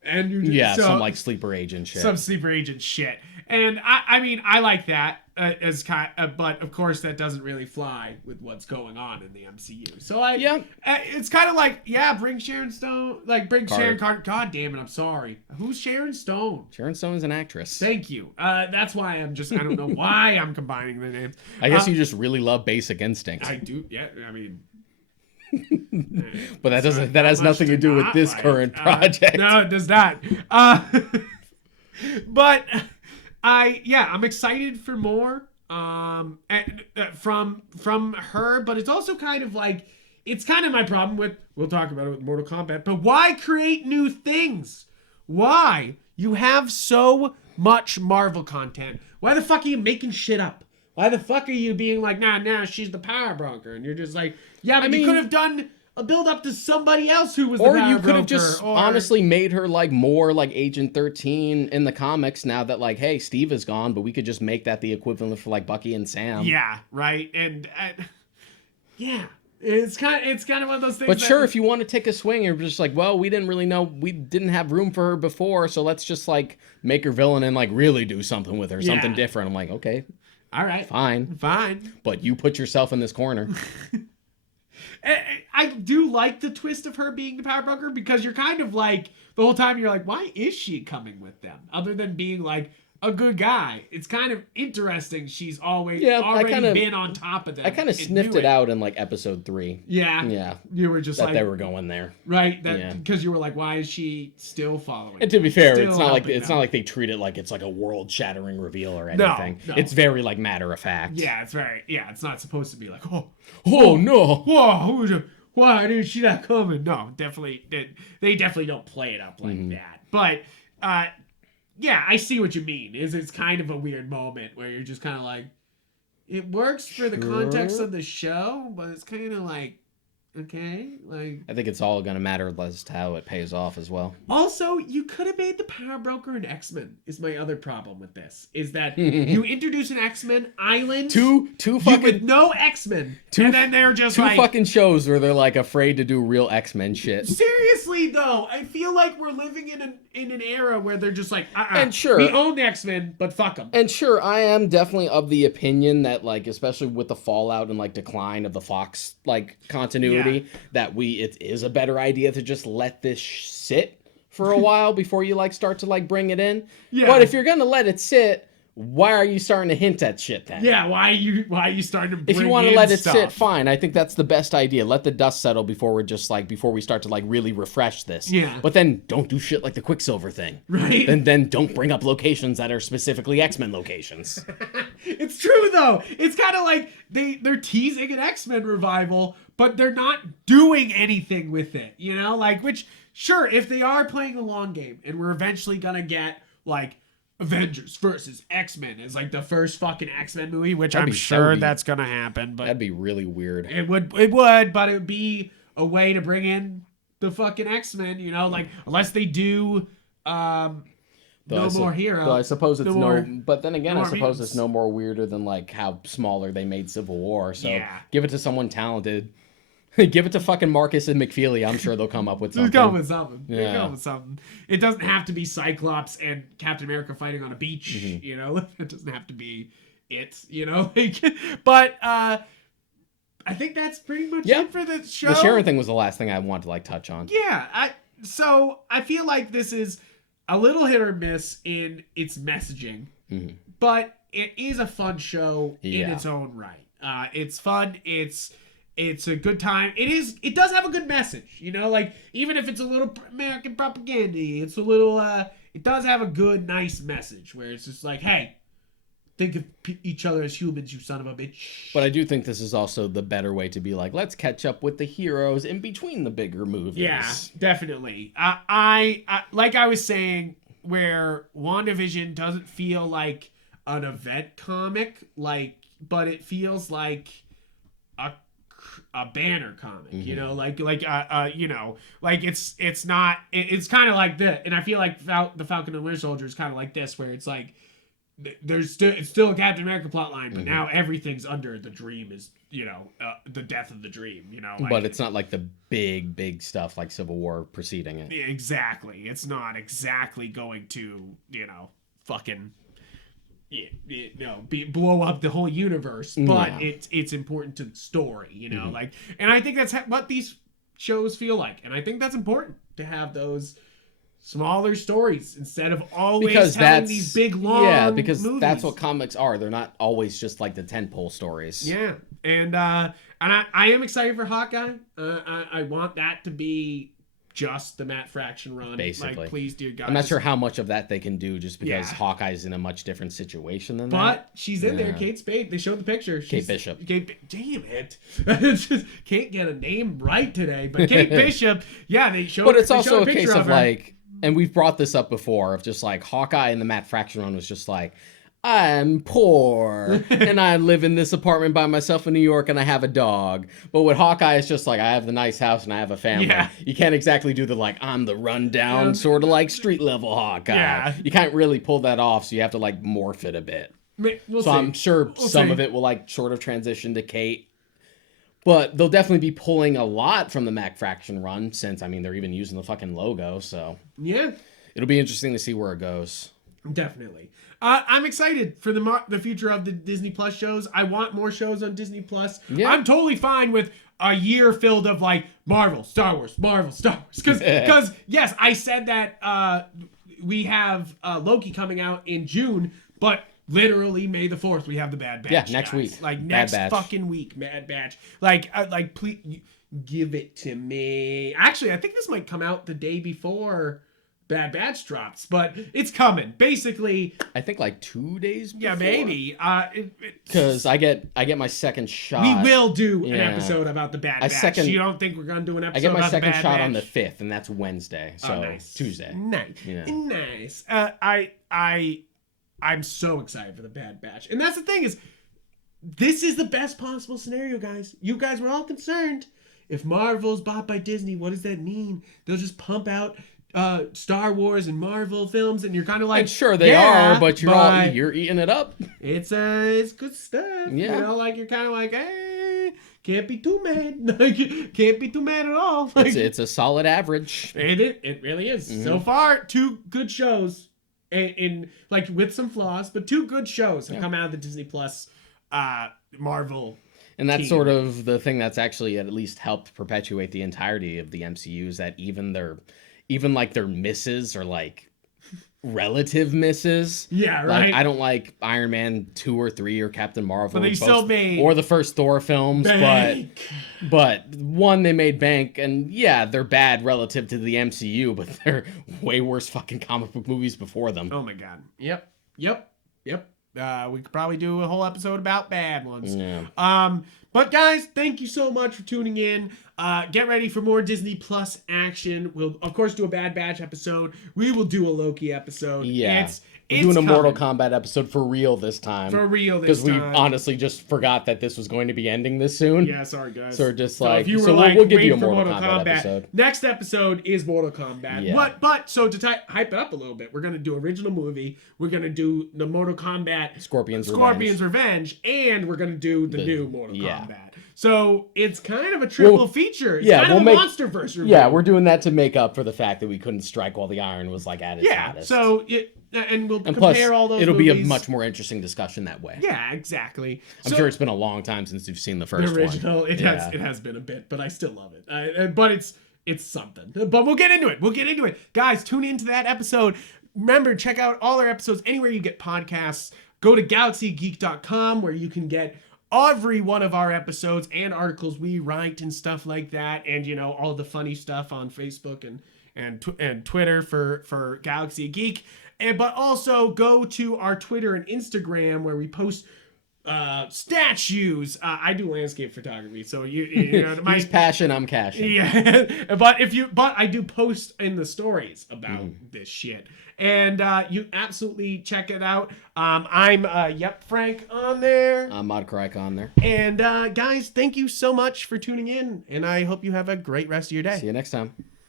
And you just, some like sleeper agent shit. Some sleeper agent shit. And I mean, I like that but of course that doesn't really fly with what's going on in the MCU. So it's kind of like, bring Sharon Stone, like bring Sharon Carter. God damn it, I'm sorry. Who's Sharon Stone? Sharon Stone is an actress. Thank you. That's why I don't know why I'm combining the names. I guess you just really love Basic Instinct. I do. Yeah, I mean. But that has nothing to do with this current project. No, it does not. But I'm excited for more from her, but it's also kind of like, it's kind of my problem with, we'll talk about it with Mortal Kombat, but why create new things? Why? You have so much Marvel content. Why the fuck are you making shit up? Why the fuck are you being like, nah, she's the power broker? And you're just like, but you could have done a build up to somebody else who was the power broker. Or you could have just honestly made her like more like Agent 13 in the comics now that like, hey, Steve is gone, but we could just make that the equivalent for like Bucky and Sam. Yeah, right. And it's kind of one of those things. But sure, if you want to take a swing, you're just like, well, we didn't really know, we didn't have room for her before, so let's just like make her villain and like really do something with her, something different. I'm like, okay. All right. Fine. But you put yourself in this corner. I do like the twist of her being the power broker, because you're kind of like, the whole time you're like, why is she coming with them? Other than being like a good guy. It's kind of interesting. She's already been on top of them. I kind of sniffed it out in like episode 3. Yeah. You were just that they were going there. Right. Because you were like, why is she still following? And to be fair, it's not like they treat it like it's like a world-shattering reveal or anything. No. It's very like matter of fact. Yeah, it's not supposed to be like, oh no. Whoa, why didn't she not coming? No, definitely. They definitely don't play it up like that. But, yeah, I see what you mean. It's kind of a weird moment where you're just kind of like, it works for the context of the show, but it's kind of like, okay, like. I think it's all gonna matter as to how it pays off as well. Also, you could have made the Power Broker an X-Men. Is my other problem with this is that you introduce an X-Men island, two fucking with no X-Men, and then they're just two fucking shows where they're like afraid to do real X-Men shit. Seriously though, I feel like we're living in an era where they're just like, and sure, we own the X-Men, but fuck them. And sure, I am definitely of the opinion that like, especially with the fallout and like decline of the Fox like continuity. That it is a better idea to just let this sit for a while before you like start to like bring it in. Yeah. But if you're gonna let it sit, why are you starting to hint at shit then? Yeah, why are you starting to bring in If you want to let it sit, fine. I think that's the best idea. Let the dust settle before we start to like really refresh this. Yeah. But then don't do shit like the Quicksilver thing. Right. Then don't bring up locations that are specifically X-Men locations. It's true though. It's kind of like they're teasing an X-Men revival, but they're not doing anything with it. You know, like, which sure, if they are playing the long game and we're eventually gonna get like Avengers versus X-Men is like the first fucking X-Men movie, which I'm sure that's gonna happen. But that'd be really weird. It would, but it would be a way to bring in the fucking X-Men. You know, like unless they do more hero. Though I suppose it's but then again, I suppose it's no more weirder than like how smaller they made Civil War. So give it to someone talented. Give it to fucking Marcus and McFeely. I'm sure they'll come up with something. They'll come with something. Yeah. They'll come with something. It doesn't have to be Cyclops and Captain America fighting on a beach. Mm-hmm. You know, it doesn't have to be it. You know, but I think that's pretty much it for the show. The Sharon thing was the last thing I wanted to like touch on. Yeah, so I feel like this is a little hit or miss in its messaging, but it is a fun show in its own right. It's fun. It's a good time. It does have a good message, you know, like even if it's a little American propaganda, it's a little, it does have a good, nice message where it's just like, hey, think of each other as humans, you son of a bitch. But I do think this is also the better way to be like, let's catch up with the heroes in between the bigger movies. Yeah, definitely. I like I was saying, where WandaVision doesn't feel like an event comic, but it feels like a banner comic, you know, you know, like it's not, it's kind of like this, and I feel like the Falcon and Winter Soldier is kind of like this, where it's like it's still a Captain America plotline, but now everything's under the Dream is, the death of the Dream, like, but it's not like the big stuff like Civil War preceding it. Exactly. It's not exactly going to, fucking, blow up the whole universe, but it's important to the story, like, and I think that's what these shows feel like, and I think that's important to have those smaller stories instead of always telling these big long because movies. That's what comics are. They're not always just like the tentpole stories. Yeah, and I am excited for Hawkeye. I want that to be just the Matt Fraction run. Basically. Like, please, dear God. I'm not sure how much of that they can do just because Hawkeye's in a much different situation than that. But she's in there, Kate Spade. They showed the picture. Kate Bishop. Damn it. Can't get a name right today. But Kate Bishop, they showed. But it's also a case of like, and we've brought this up before, of just like Hawkeye in the Matt Fraction run was just like, I'm poor and I live in this apartment by myself in New York and I have a dog. But with Hawkeye, it's just like, I have the nice house and I have a family. Yeah. You can't exactly do the like, I'm the rundown sort of like street level Hawkeye. Yeah. You can't really pull that off, so you have to like morph it a bit. We'll see. I'm sure some of it will like sort of transition to Kate. But they'll definitely be pulling a lot from the Matt Fraction run since, I mean, they're even using the fucking logo. So yeah, it'll be interesting to see where it goes. Definitely. I'm excited for the future of the Disney Plus shows. I want more shows on Disney Plus. Yeah. I'm totally fine with a year filled of like Marvel, Star Wars, Marvel, Star Wars. Because yes, I said that we have Loki coming out in June, but literally May the 4th we have the Bad Batch. Yeah, next week. Like next fucking week, Bad Batch. Like please give it to me. Actually, I think this might come out the day before Bad Batch drops, but it's coming. Basically, I think like 2 days before. Yeah, maybe. Because I get my second shot. We will do an episode about the Bad Batch. You don't think we're gonna do an episode about the Bad Batch? I get my second shot on the 5th, and that's Wednesday. So nice. Tuesday. Nice. Yeah. Nice. I'm so excited for the Bad Batch. And that's the thing is, this is the best possible scenario, guys. You guys were all concerned. If Marvel's bought by Disney, what does that mean? They'll just pump out Star Wars and Marvel films, and you're kind of like, and sure they are, but you're eating it up. It's good stuff. Yeah, like you're kind of like, hey, can't be too mad. Like, can't be too mad at all. Like, it's a solid average. It really is. So far, 2 good shows, in like with some flaws, but 2 good shows have come out of the Disney Plus Marvel. And that's sort of the thing that's actually at least helped perpetuate the entirety of the MCU, is that even their misses are like relative misses. Yeah, right. Like, I don't like Iron Man 2 or 3 or Captain Marvel, but they still made or the first Thor films, but one, they made bank, and yeah, they're bad relative to the MCU, but they're way worse fucking comic book movies before them. Oh my god. Yep. We could probably do a whole episode about bad ones. Yeah. But guys, thank you so much for tuning in. Get ready for more Disney Plus action. We'll, of course, do a Bad Batch episode. We will do a Loki episode. Yeah. We're doing a Mortal Kombat episode for real this time. For real this time. Because we honestly just forgot that this was going to be ending this soon. Yeah, sorry, guys. So we're just we'll give you a Mortal Kombat episode. Next episode is Mortal Kombat. Yeah. But so to hype it up a little bit, we're going to do original movie. We're going to do the Mortal Kombat Scorpion's Revenge. And we're going to do the new Mortal Kombat. So it's kind of a triple feature. It's kind of a MonsterVerse review. Yeah, we're doing that to make up for the fact that we couldn't strike while the iron was like at its hottest. So and we'll compare all those it'll movies. Be a much more interesting discussion that way. Yeah, exactly. I'm sure it's been a long time since you've seen the first original. One. It has been a bit, but I still love it. But it's something. But we'll get into it. Guys, tune into that episode. Remember, check out all our episodes anywhere you get podcasts. Go to galaxygeek.com where you can get every one of our episodes and articles we write and stuff like that, and all the funny stuff on Facebook and Twitter for Galaxy Geek. But also go to our Twitter and Instagram where we post statues. I do landscape photography, so you know my he's passion, I'm cashing. Yeah, but I do post in the stories about this shit, and you absolutely check it out. I'm Yupfrank on there. I'm Modcrack on there. And guys, thank you so much for tuning in, and I hope you have a great rest of your day. See you next time.